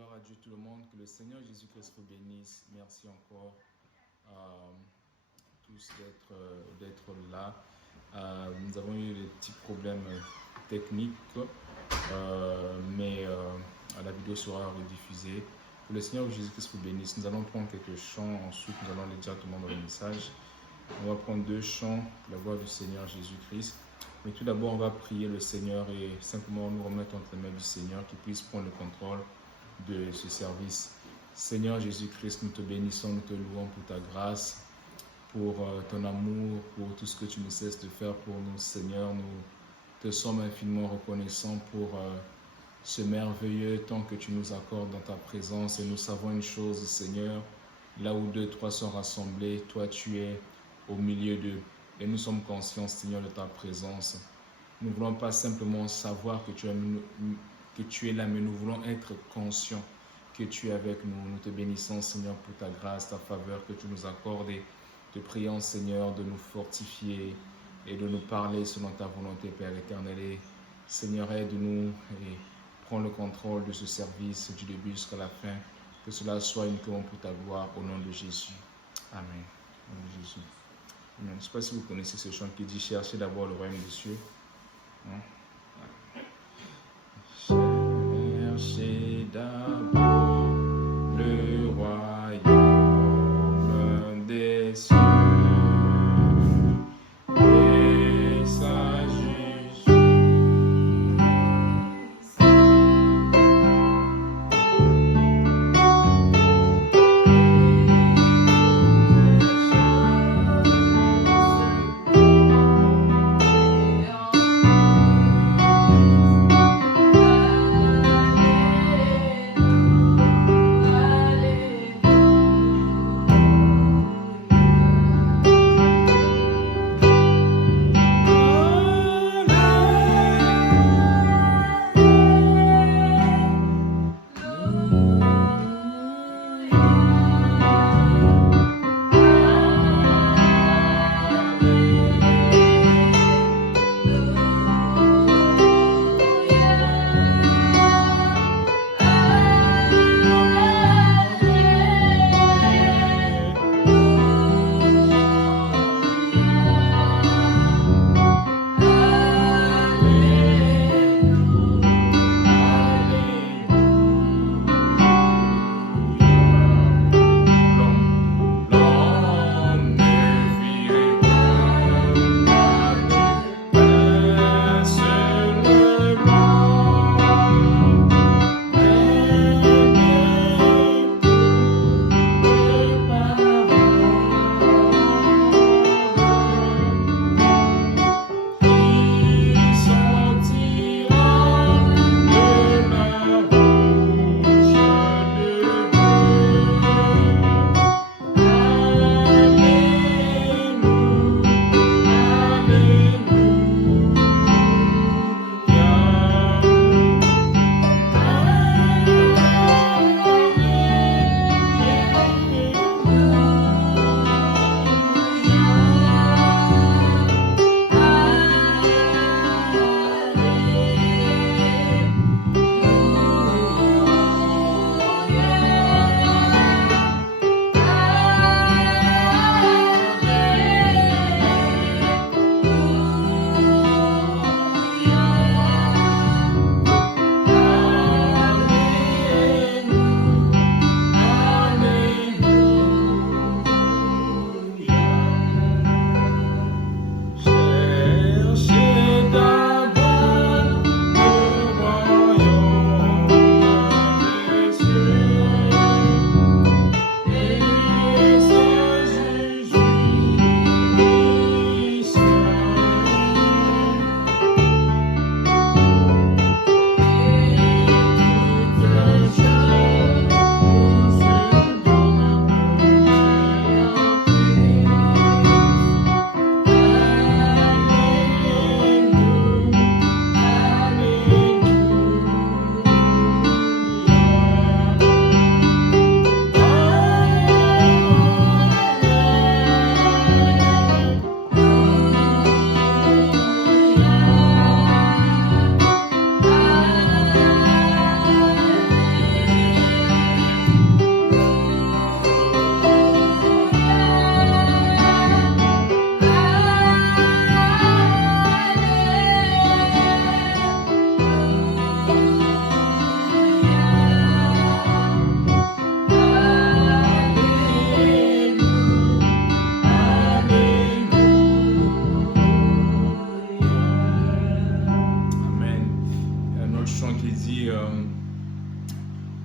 Gloire à Dieu tout le monde, que le Seigneur Jésus-Christ vous bénisse. Merci encore à tous d'être là. Nous avons eu des petits problèmes techniques, mais la vidéo sera rediffusée. Que le Seigneur Jésus-Christ vous bénisse. Nous allons prendre quelques chants, ensuite nous allons aller directement dans le message. On va prendre 2 chants pour la voix du Seigneur Jésus-Christ. Mais tout d'abord, on va prier le Seigneur et simplement nous remettre entre les mains du Seigneur, qui puisse prendre le contrôle de ce service. Seigneur Jésus-Christ, nous te bénissons, nous te louons pour ta grâce, pour ton amour, pour tout ce que tu ne cesses de faire pour nous, Seigneur. Nous te sommes infiniment reconnaissants pour ce merveilleux temps que tu nous accordes dans ta présence. Et nous savons une chose, Seigneur, là où 2, 3 sont rassemblés, toi tu es au milieu d'eux. Et nous sommes conscients, Seigneur, de ta présence. Nous ne voulons pas simplement savoir que tu es là, mais nous voulons être conscients que tu es avec nous. Nous te bénissons, Seigneur, pour ta grâce, ta faveur que tu nous accordes. Et te prions, Seigneur, de nous fortifier et de nous parler selon ta volonté, Père éternel. Et Seigneur, aide-nous et prends le contrôle de ce service du début jusqu'à la fin. Que cela soit uniquement pour ta gloire, au nom de Jésus. Amen. Au nom de Jésus. Je ne sais pas si vous connaissez ce chant qui dit « Cherchez d'abord le royaume des cieux ». Cherchez d'abord le royaume des cieux et sa justice.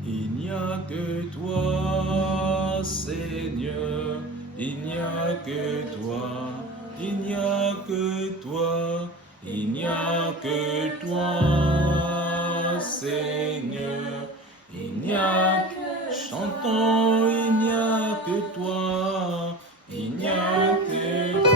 Il n'y a que toi, Seigneur, il n'y a que toi, il n'y a que toi, il n'y a que toi, Seigneur, il n'y a que chantons, il n'y a que toi, il n'y a que toi.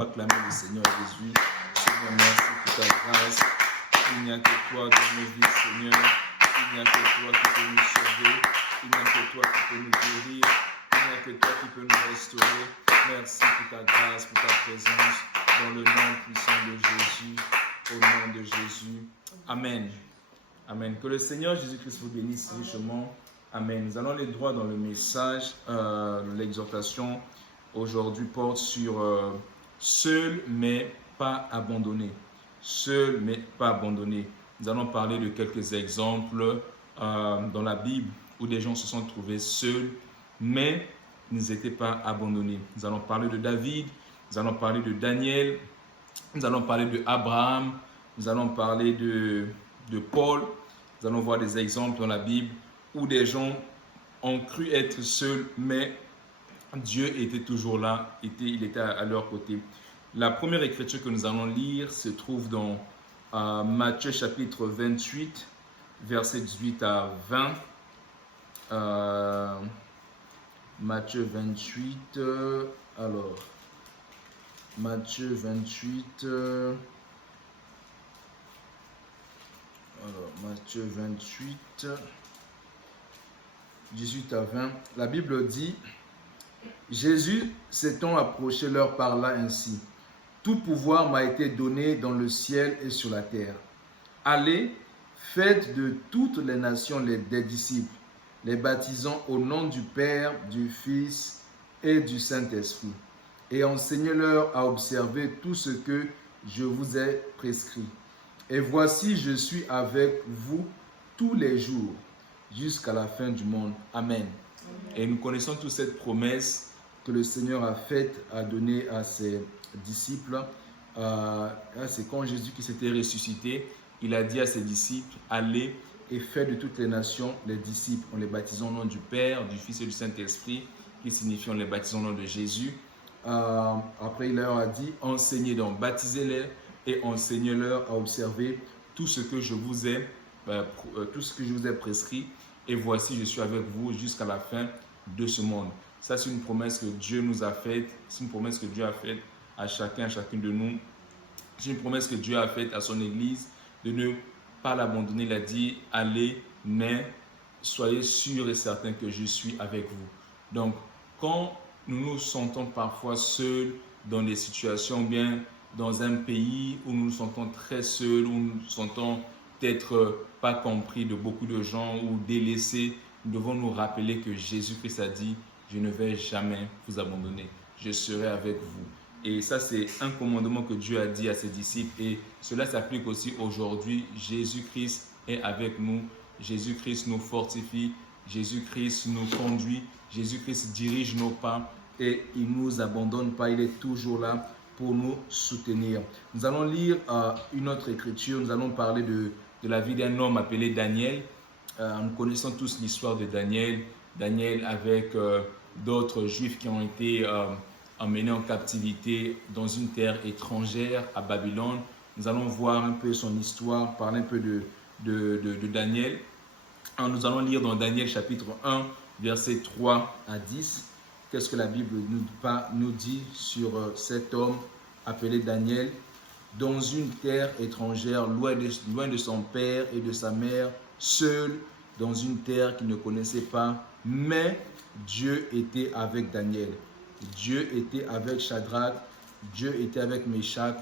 Acclamer le Seigneur Jésus. Seigneur, merci pour ta grâce. Il n'y a que toi dans nos vies, Seigneur. Il n'y a que toi qui peux nous sauver. Il n'y a que toi qui peux nous guérir. Il n'y a que toi qui peux nous restaurer. Merci pour ta grâce, pour ta présence. Dans le nom puissant de Jésus. Au nom de Jésus. Amen. Amen. Que le Seigneur Jésus-Christ vous bénisse richement. Amen. Nous allons aller droit dans le message. L'exhortation aujourd'hui porte sur seul mais pas abandonné. Seul mais pas abandonné. Nous allons parler de quelques exemples dans la Bible où des gens se sont trouvés seuls mais ils n'étaient pas abandonnés. Nous allons parler de David, nous allons parler de Daniel, nous allons parler de Abraham, nous allons parler de Paul. Nous allons voir des exemples dans la Bible où des gens ont cru être seuls, mais Dieu était toujours là, il était à leur côté. La première écriture que nous allons lire se trouve dans Matthieu chapitre 28, versets 18 à 20. Matthieu 28, alors, Matthieu 28, Matthieu 28, 18 à 20, la Bible dit, Jésus s'étant approché leur parla ainsi, tout pouvoir m'a été donné dans le ciel et sur la terre. Allez, faites de toutes les nations des disciples, les baptisant au nom du Père, du Fils et du Saint-Esprit, et enseignez-leur à observer tout ce que je vous ai prescrit. Et voici, je suis avec vous tous les jours, jusqu'à la fin du monde. Amen. Et nous connaissons toute cette promesse que le Seigneur a faite, a donnée à ses disciples. C'est quand Jésus qui s'était ressuscité, il a dit à ses disciples, allez et faites de toutes les nations les disciples, en les baptisant au nom du Père, du Fils et du Saint-Esprit, qui signifie en les baptisant au nom de Jésus. Après, il leur a dit, enseignez donc, baptisez-les et enseignez-leur à observer tout ce que je vous ai prescrit. Et voici, je suis avec vous jusqu'à la fin de ce monde. Ça, c'est une promesse que Dieu nous a faite. C'est une promesse que Dieu a faite à chacune de nous. C'est une promesse que Dieu a faite à son Église de ne pas l'abandonner. Il a dit, allez, mais soyez sûrs et certains que je suis avec vous. Donc, quand nous nous sentons parfois seuls dans des situations, bien dans un pays où nous nous sentons très seuls, où nous nous sentons peut-être pas compris de beaucoup de gens ou délaissés, nous devons nous rappeler que Jésus-Christ a dit, je ne vais jamais vous abandonner, je serai avec vous. Et ça, c'est un commandement que Dieu a dit à ses disciples et cela s'applique aussi aujourd'hui. Jésus-Christ est avec nous, Jésus-Christ nous fortifie, Jésus-Christ nous conduit, Jésus-Christ dirige nos pas et il ne nous abandonne pas, il est toujours là pour nous soutenir. Nous allons lire une autre écriture, nous allons parler de la vie d'un homme appelé Daniel. Nous connaissons tous l'histoire de Daniel. Daniel avec d'autres juifs qui ont été emmenés en captivité dans une terre étrangère à Babylone. Nous allons voir un peu son histoire, parler un peu de Daniel. Alors, nous allons lire dans Daniel chapitre 1, versets 3 à 10. Qu'est-ce que la Bible nous dit sur cet homme appelé Daniel, dans une terre étrangère, loin de son père et de sa mère, seul dans une terre qu'il ne connaissait pas, mais Dieu était avec Daniel. Dieu était avec Shadrach, Dieu était avec Meshach,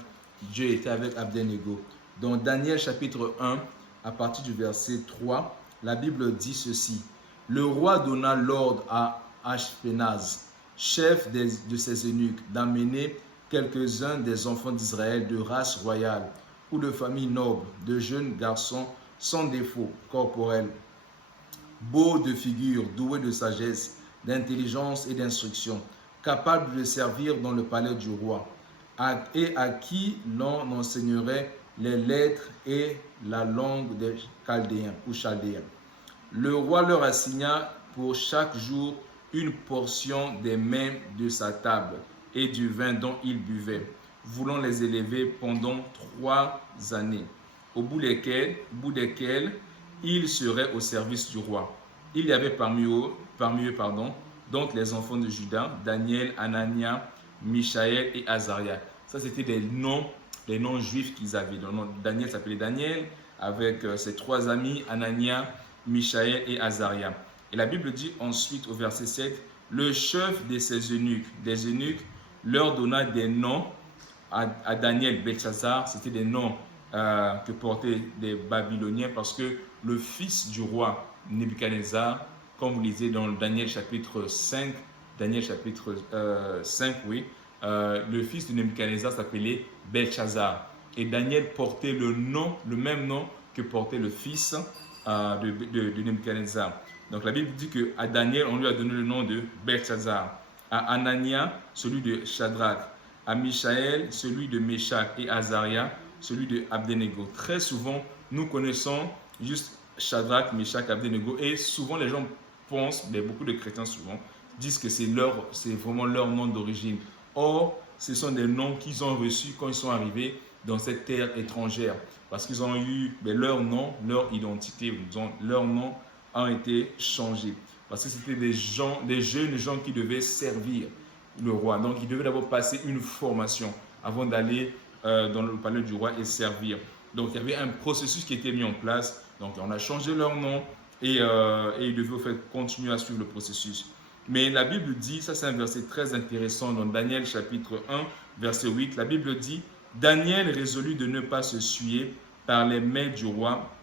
Dieu était avec Abednego. Dans Daniel chapitre 1, à partir du verset 3, la Bible dit ceci. Le roi donna l'ordre à Ashpenaz, chef de ses eunuques, d'amener quelques-uns des enfants d'Israël de race royale ou de famille noble, de jeunes garçons sans défaut corporel, beaux de figure, doués de sagesse, d'intelligence et d'instruction, capables de servir dans le palais du roi, et à qui l'on enseignerait les lettres et la langue des Chaldéens ou Chaldéens. Le roi leur assigna pour chaque jour une portion des mets de sa table et du vin dont ils buvaient, voulant les élever pendant 3 années, au bout desquelles ils seraient au service du roi. Il y avait parmi eux, donc les enfants de Juda, Daniel, Anania, Michaël et Azaria. Ça, c'était les noms juifs qu'ils avaient. Daniel s'appelait Daniel, avec ses 3 amis, Anania, Michaël et Azaria. Et la Bible dit ensuite au verset 7, le chef de ces eunuques, leur donna des noms à Daniel, Belchazzar. C'était des noms que portaient des Babyloniens parce que le fils du roi Nebuchadnezzar, comme vous lisez dans Daniel chapitre 5, le fils de Nebuchadnezzar s'appelait Belchazzar. Et Daniel portait le même nom que portait le fils de Nebuchadnezzar. Donc la Bible dit qu'à Daniel, on lui a donné le nom de Belchazzar. À Anania, celui de Shadrach. À Michaël, celui de Meshach. Et à Azaria, celui de Abednego. Très souvent, nous connaissons juste Shadrach, Meshach, Abednego. Et souvent, les gens pensent, mais beaucoup de chrétiens souvent, disent que c'est vraiment leur nom d'origine. Or, ce sont des noms qu'ils ont reçus quand ils sont arrivés dans cette terre étrangère. Parce qu'ils ont eu leur nom, leur identité, leur nom a été changé. Parce que c'était des jeunes gens qui devaient servir le roi. Donc, ils devaient d'abord passer une formation avant d'aller dans le palais du roi et servir. Donc, il y avait un processus qui était mis en place. Donc, on a changé leur nom et ils devaient au fait continuer à suivre le processus. Mais la Bible dit, ça c'est un verset très intéressant dans Daniel chapitre 1, verset 8. La Bible dit, Daniel résolut de ne pas se souiller par les mets du roi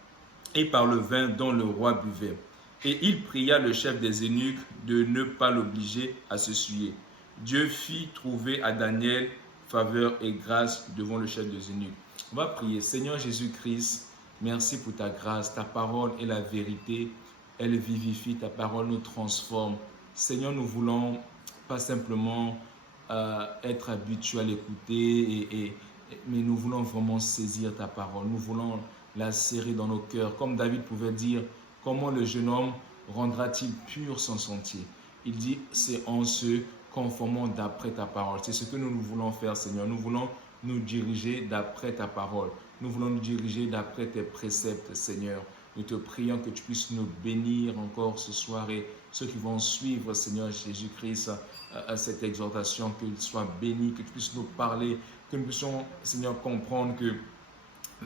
et par le vin dont le roi buvait. Et il pria le chef des eunuques de ne pas l'obliger à se souiller. Dieu fit trouver à Daniel faveur et grâce devant le chef des eunuques. On va prier. Seigneur Jésus-Christ, merci pour ta grâce. Ta parole est la vérité. Elle vivifie. Ta parole nous transforme. Seigneur, nous voulons pas simplement être habitués à l'écouter, mais nous voulons vraiment saisir ta parole. Nous voulons la serrer dans nos cœurs. Comme David pouvait dire, comment le jeune homme rendra-t-il pur son sentier? Il dit, c'est en se conformant d'après ta parole. C'est ce que nous voulons faire, Seigneur. Nous voulons nous diriger d'après ta parole. Nous voulons nous diriger d'après tes préceptes, Seigneur. Nous te prions que tu puisses nous bénir encore ce soir et ceux qui vont suivre, Seigneur Jésus-Christ, cette exhortation, qu'ils soient bénis, que tu puisses nous parler, que nous puissions, Seigneur, comprendre que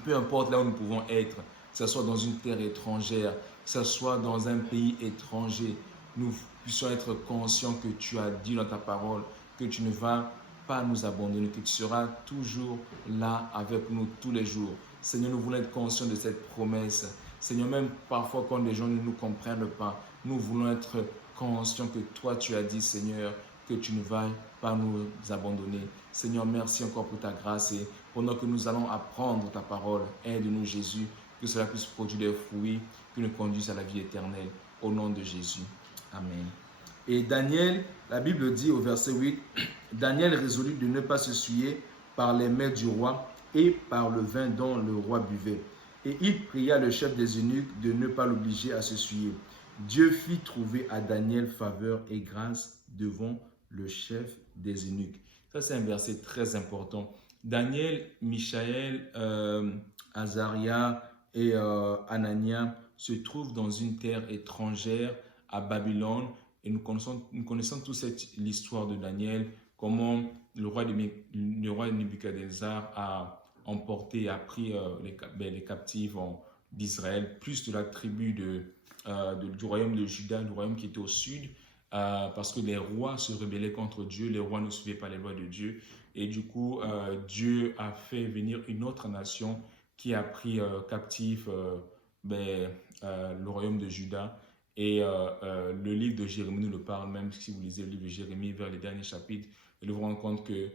peu importe là où nous pouvons être, que ce soit dans une terre étrangère, que ce soit dans un pays étranger, nous puissions être conscients que tu as dit dans ta parole que tu ne vas pas nous abandonner, que tu seras toujours là avec nous tous les jours. Seigneur, nous voulons être conscients de cette promesse. Seigneur, même parfois quand les gens ne nous comprennent pas, nous voulons être conscients que toi tu as dit, Seigneur, que tu ne vas pas nous abandonner. Seigneur, merci encore pour ta grâce et pendant que nous allons apprendre ta parole, aide-nous Jésus, que cela puisse produire des fruits, que nous conduise à la vie éternelle. Au nom de Jésus. Amen. Et Daniel, la Bible dit au verset 8, Daniel résolut de ne pas se souiller par les mets du roi et par le vin dont le roi buvait. Et il pria le chef des eunuques de ne pas l'obliger à se souiller. Dieu fit trouver à Daniel faveur et grâce devant le chef des eunuques. Ça, c'est un verset très important. Daniel, Michaël, Azaria et Anania se trouvent dans une terre étrangère à Babylone. Et nous connaissons tous l'histoire de Daniel, comment le roi Nebuchadnezzar a emporté et a pris les captifs d'Israël, plus de la tribu du royaume de Juda, du royaume qui était au sud, parce que les rois se rebellaient contre Dieu, les rois ne suivaient pas les lois de Dieu. Et du coup, Dieu a fait venir une autre nation qui a pris captif le royaume de Juda. Et le livre de Jérémie nous le parle, même si vous lisez le livre de Jérémie vers les derniers chapitres, vous vous rendez compte que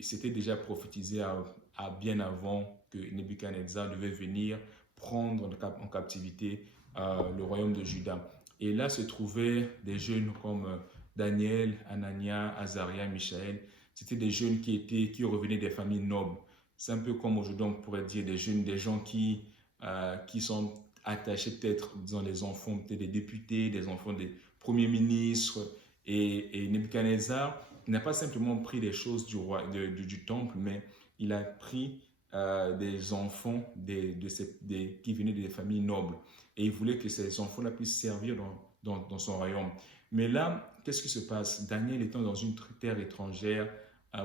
c'était déjà prophétisé bien avant que Nebuchadnezzar devait venir prendre en captivité le royaume de Juda. Et là se trouvaient des jeunes comme Daniel, Anania, Azaria, Michaël. C'était des jeunes qui revenaient des familles nobles. C'est un peu comme aujourd'hui on pourrait dire des gens qui sont attachés peut-être, disons, les enfants peut-être des députés, des enfants des premiers ministres. Et Nebuchadnezzar n'a pas simplement pris des choses du temple, mais il a pris des enfants qui venaient des familles nobles. Et il voulait que ces enfants-là puissent servir dans son royaume. Mais là, qu'est-ce qui se passe? Daniel étant dans une terre étrangère,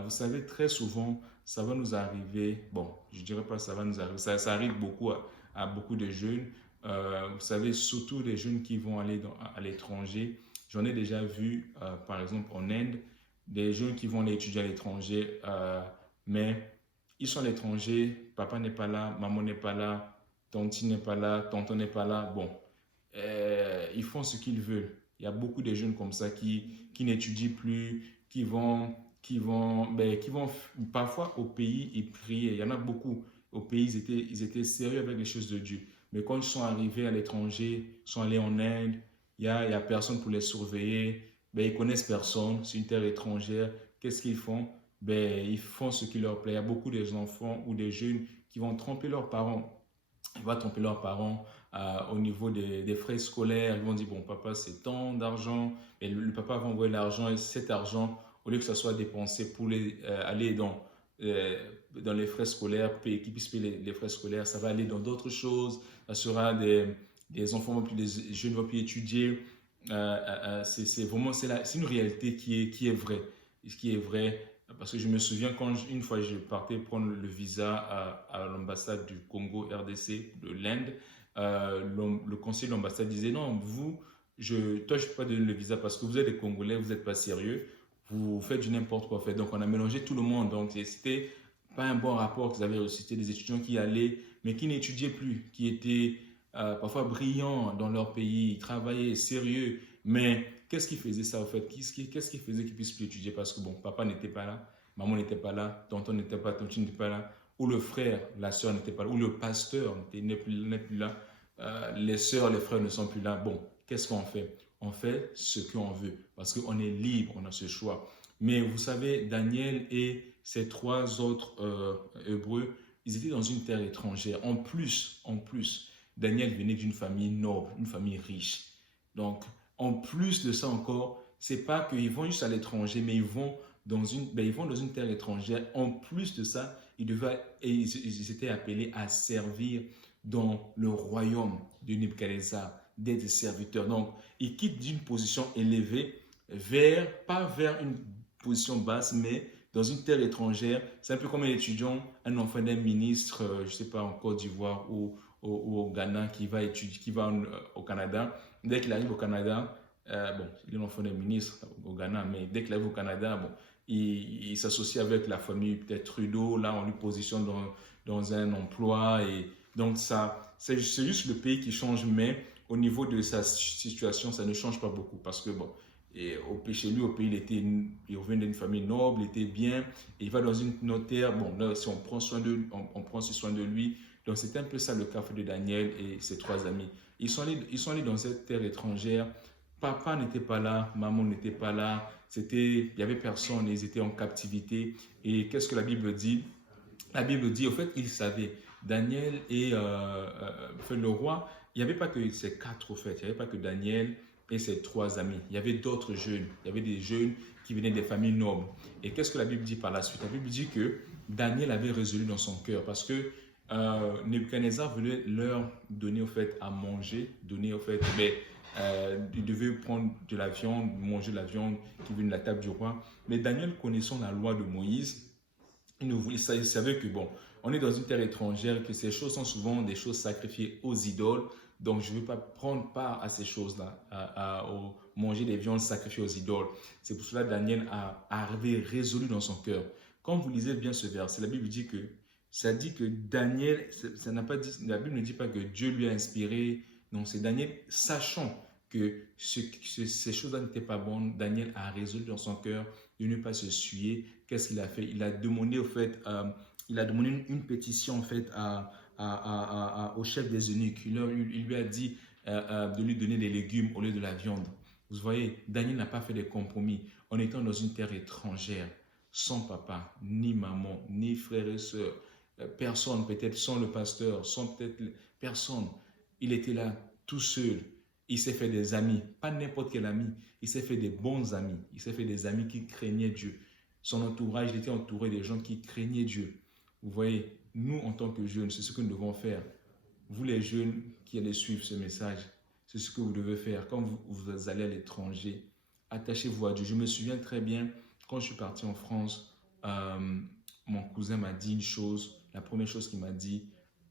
vous savez, très souvent, ça va nous arriver, bon, je ne dirais pas ça va nous arriver, ça arrive beaucoup à beaucoup de jeunes. Vous savez, surtout les jeunes qui vont aller à l'étranger. J'en ai déjà vu, par exemple, en Inde, des jeunes qui vont aller étudier à l'étranger, mais ils sont à l'étranger, papa n'est pas là, maman n'est pas là, tante n'est pas là, tonton n'est pas là. Bon, ils font ce qu'ils veulent. Il y a beaucoup de jeunes comme ça qui n'étudient plus, qui vont parfois au pays et prier. Il y en a beaucoup. Au pays, ils étaient sérieux avec les choses de Dieu. Mais quand ils sont arrivés à l'étranger, ils sont allés en Inde, il n'y a personne pour les surveiller, ils ne connaissent personne, c'est une terre étrangère. Qu'est-ce qu'ils font? Ils font ce qui leur plaît. Il y a beaucoup d'enfants ou des jeunes qui vont tromper leurs parents. Ils vont tromper leurs parents au niveau des frais scolaires. Ils vont dire, bon, papa, c'est tant d'argent. Et le papa va envoyer l'argent et cet argent, au lieu que ça soit dépensé pour aller dans les frais scolaires, qu'ils puissent payer les frais scolaires, ça va aller dans d'autres choses. Ça sera des enfants, des jeunes vont plus étudier. C'est vraiment c'est une réalité qui est vraie. Qui est vraie. Parce que je me souviens quand une fois je partais prendre le visa à l'ambassade du Congo RDC, de l'Inde, le conseiller de l'ambassade disait non, toi je ne peux pas donner le visa parce que vous êtes des Congolais, vous n'êtes pas sérieux, vous faites du n'importe quoi. Donc on a mélangé tout le monde. Donc c'était pas un bon rapport qu'ils avaient reçu. C'était des étudiants qui allaient, mais qui n'étudiaient plus, qui étaient parfois brillants dans leur pays, ils travaillaient sérieux, mais qu'est-ce qui faisait ça, en fait? Qu'est-ce qui faisait qu'ils puissent plus étudier? Parce que, bon, papa n'était pas là, maman n'était pas là, tonton n'était pas, tonton n'était pas là, ou le frère, la soeur n'était pas là, ou le pasteur n'est plus là, les soeurs, les frères ne sont plus là. Bon, qu'est-ce qu'on fait? On fait ce qu'on veut, parce qu'on est libre, on a ce choix. Mais vous savez, Daniel et ses trois autres Hébreux, ils étaient dans une terre étrangère. En plus, Daniel venait d'une famille noble, une famille riche. Donc, en plus de ça encore, c'est pas qu'ils vont juste à l'étranger, mais ils vont dans une terre étrangère. En plus de ça, ils étaient appelés à servir dans le royaume de Nebuchadnezzar, d'être serviteurs. Donc, ils quittent d'une position élevée pas vers une position basse, mais dans une terre étrangère. C'est un peu comme un étudiant, un enfant d'un ministre, je ne sais pas, en Côte d'Ivoire ou au Ghana qui va étudier, au Canada. Dès qu'il arrive au Canada, bon, il est l'enfant d'un ministre au Ghana, mais dès qu'il arrive au Canada, bon, il s'associe avec la famille, peut-être Trudeau, là on lui positionne dans un emploi. Et donc ça, c'est juste le pays qui change, mais au niveau de sa situation, ça ne change pas beaucoup parce que bon, chez lui, au pays, il revient d'une famille noble, il était bien, et il va dans une autre terre. Bon, là, si on prend on prend soin de lui. Donc, c'était un peu ça le cas de Daniel et ses trois amis. Ils sont allés dans cette terre étrangère. Papa n'était pas là, maman n'était pas là. Il n'y avait personne, ils étaient en captivité. Et qu'est-ce que la Bible dit? La Bible dit, au fait, ils savaient. Daniel et le roi, il n'y avait pas que ces quatre, au fait. Il n'y avait pas que Daniel et ses trois amis. Il y avait d'autres jeunes. Il y avait des jeunes qui venaient des familles nobles. Et qu'est-ce que la Bible dit par la suite? La Bible dit que Daniel avait résolu dans son cœur parce que Nebuchadnezzar voulait leur donner au fait à manger, mais il devait prendre de la viande, manger de la viande qui venait de la table du roi. Mais Daniel, connaissant la loi de Moïse, il savait que bon, on est dans une terre étrangère, que ces choses sont souvent des choses sacrifiées aux idoles. Donc, je ne veux pas prendre part à ces choses-là, manger des viandes sacrifiées aux idoles. C'est pour cela que Daniel avait résolu dans son cœur. Quand vous lisez bien ce verset, la Bible dit que ça dit que Daniel, ça n'a pas dit, la Bible ne dit pas que Dieu lui a inspiré. Non, c'est Daniel, sachant que ces choses-là n'étaient pas bonnes, Daniel a résolu dans son cœur de ne pas se souiller. Qu'est-ce qu'il a fait? Il a demandé, au fait, il a demandé une pétition, en fait, au chef des eunuques. Il lui a dit de lui donner des légumes au lieu de la viande. Vous voyez, Daniel n'a pas fait de compromis. En étant dans une terre étrangère, sans papa, ni maman, ni frères et sœurs, personne, peut-être sans le pasteur, sans peut-être personne. Il était là, tout seul. Il s'est fait des amis, pas n'importe quel ami. Il s'est fait des bons amis. Il s'est fait des amis qui craignaient Dieu. Son entourage, il était entouré des gens qui craignaient Dieu. Vous voyez, nous, en tant que jeunes, c'est ce que nous devons faire. Vous, les jeunes qui allez suivre ce message, c'est ce que vous devez faire. Quand vous allez à l'étranger, attachez-vous à Dieu. Je me souviens très bien, quand je suis parti en France, mon cousin m'a dit une chose. La première chose qu'il m'a dit,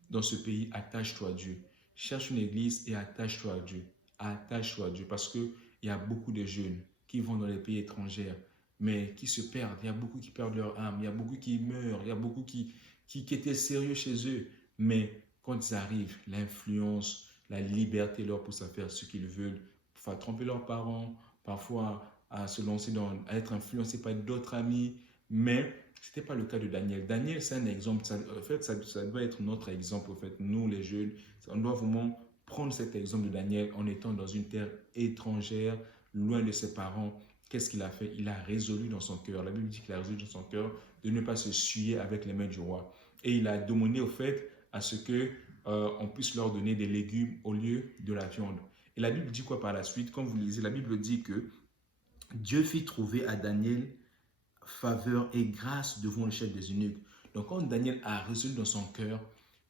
dans ce pays, attache-toi à Dieu. Cherche une église et attache-toi à Dieu. Attache-toi à Dieu parce qu'il y a beaucoup de jeunes qui vont dans les pays étrangers, mais qui se perdent. Il y a beaucoup qui perdent leur âme. Il y a beaucoup qui meurent. Il y a beaucoup qui étaient sérieux chez eux. Mais quand ils arrivent, l'influence, la liberté leur pousse à faire ce qu'ils veulent, parfois tromper leurs parents, parfois à se lancer à être influencés par d'autres amis. Mais ce n'était pas le cas de Daniel. Daniel, c'est un exemple. En fait, ça doit être notre exemple. En fait, nous, les jeunes, on doit vraiment prendre cet exemple de Daniel en étant dans une terre étrangère, loin de ses parents. Qu'est-ce qu'il a fait? Il a résolu dans son cœur. La Bible dit qu'il a résolu dans son cœur de ne pas se souiller avec les mains du roi. Et il a demandé au fait à ce que on puisse leur donner des légumes au lieu de la viande. Et la Bible dit quoi par la suite? Quand vous lisez, la Bible dit que Dieu fit trouver à Daniel faveur et grâce devant le chef des eunuques. Donc quand Daniel a résolu dans son cœur,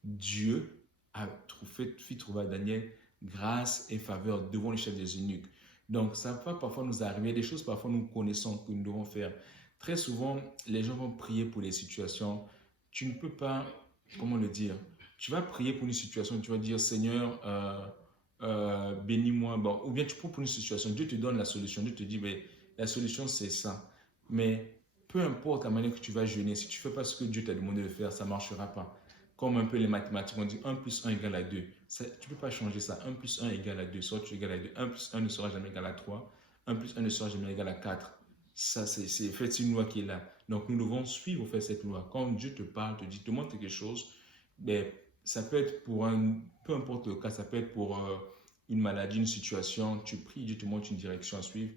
Dieu a fait trouver à Daniel grâce et faveur devant le chef des eunuques. Donc ça va parfois nous arriver, des choses parfois nous connaissons que nous devons faire. Très souvent, les gens vont prier pour les situations. Tu ne peux pas, comment le dire, tu vas prier pour une situation, tu vas dire Seigneur, bénis-moi. Bon, ou bien tu prends pour une situation, Dieu te donne la solution, Dieu te dit, mais la solution c'est ça. Mais peu importe la manière que tu vas jeûner, si tu ne fais pas ce que Dieu t'a demandé de faire, ça ne marchera pas. Comme un peu les mathématiques, on dit 1 plus 1 égale à 2. Tu ne peux pas changer ça. 1 plus 1 égale à 2, soit tu égales à 2. 1 plus 1 ne sera jamais égal à 3. 1 plus 1 ne sera jamais égal à 4. Ça, c'est une loi qui est là. Donc, nous devons suivre en fait, cette loi. Quand Dieu te parle, te montre quelque chose, ben, ça peut être pour peu importe le cas, ça peut être pour une maladie, une situation, tu pries, Dieu te montre une direction à suivre.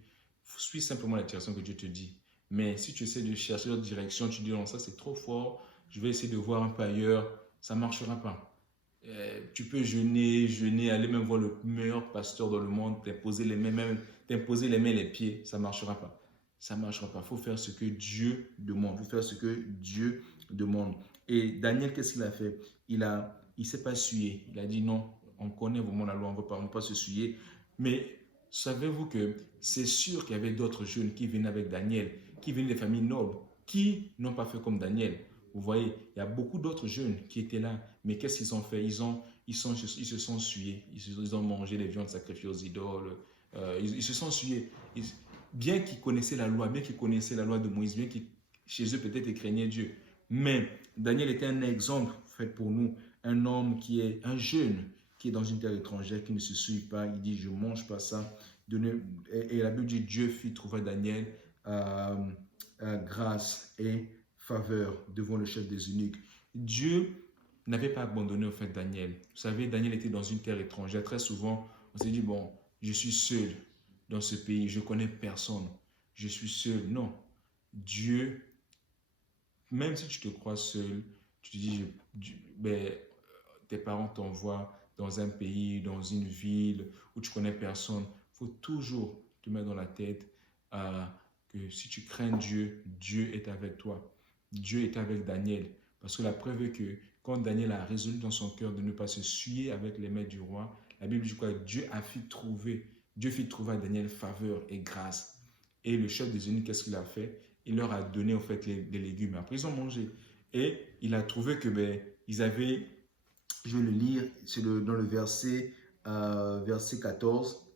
Suis simplement la direction que Dieu te dit. Mais si tu essaies de chercher d'autres directions, tu dis non, ça c'est trop fort, je vais essayer de voir un peu ailleurs, ça ne marchera pas. Tu peux jeûner, aller même voir le meilleur pasteur dans le monde, t'imposer les mains et les pieds, ça ne marchera pas. Ça ne marchera pas. Il faut faire ce que Dieu demande. Il faut faire ce que Dieu demande. Et Daniel, qu'est-ce qu'il a fait? Il ne s'est pas essuyé. Il a dit non, on connaît vraiment la loi, on ne va pas se souiller. Mais savez-vous que c'est sûr qu'il y avait d'autres jeunes qui venaient avec Daniel, qui venaient des familles nobles, qui n'ont pas fait comme Daniel. Vous voyez, il y a beaucoup d'autres jeunes qui étaient là, mais qu'est-ce qu'ils ont fait? Ils se sont souillés, ils ont mangé les viandes sacrifiées aux idoles, ils se sont souillés. Bien qu'ils connaissaient la loi, bien qu'ils connaissaient la loi de Moïse, bien qu'ils, chez eux peut-être, ils craignaient Dieu. Mais Daniel était un exemple fait pour nous, un homme qui est un jeune, qui est dans une terre étrangère, qui ne se souille pas, il dit, je ne mange pas ça. Et la Bible dit, Dieu fit trouver Daniel grâce et faveur devant le chef des eunuques. Dieu n'avait pas abandonné au fait Daniel. Vous savez, Daniel était dans une terre étrangère. Très souvent, on s'est dit, bon, je suis seul dans ce pays, je ne connais personne, je suis seul. Non, Dieu, même si tu te crois seul, tu te dis, tes parents t'envoient dans un pays, dans une ville où tu connais personne. Il faut toujours te mettre dans la tête que si tu crains Dieu, Dieu est avec toi. Dieu est avec Daniel. Parce que la preuve est que quand Daniel a résolu dans son cœur de ne pas se souiller avec les mains du roi, la Bible dit quoi? Dieu fit trouver à Daniel faveur et grâce. Et le chef des eunuques, qu'est-ce qu'il a fait? Il leur a donné en fait les légumes. Après, ils ont mangé. Et il a trouvé que ils avaient, je vais le lire, c'est dans le verset 14.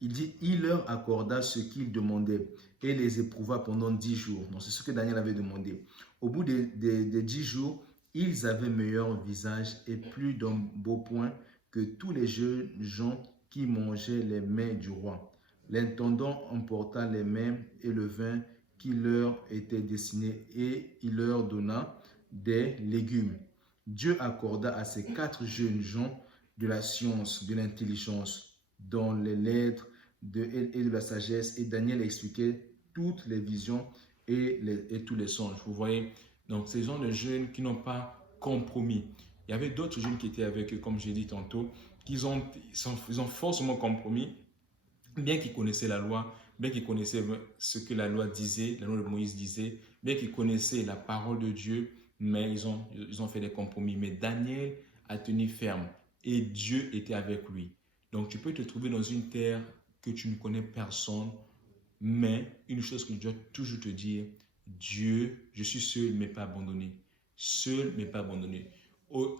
Il dit, il leur accorda ce qu'ils demandaient et les éprouva pendant 10 jours. Donc, c'est ce que Daniel avait demandé. Au bout des 10 jours, ils avaient meilleur visage et plus d'un beau point que tous les jeunes gens qui mangeaient les mets du roi. L'intendant emporta les mets et le vin qui leur était destiné et il leur donna des légumes. Dieu accorda à ces 4 jeunes gens de la science, de l'intelligence, dans les lettres et de la sagesse. Et Daniel expliquait toutes les visions et tous les songes. Vous voyez, donc ces gens de jeunes qui n'ont pas compromis. Il y avait d'autres jeunes qui étaient avec eux, comme j'ai dit tantôt, ils ont forcément compromis, bien qu'ils connaissaient la loi, bien qu'ils connaissaient ce que la loi disait, la loi de Moïse disait, bien qu'ils connaissaient la parole de Dieu, mais ils ont fait des compromis. Mais Daniel a tenu ferme et Dieu était avec lui. Donc tu peux te trouver dans une terre que tu ne connais personne, mais une chose que je dois toujours te dire, Dieu, je suis seul mais pas abandonné. Seul mais pas abandonné.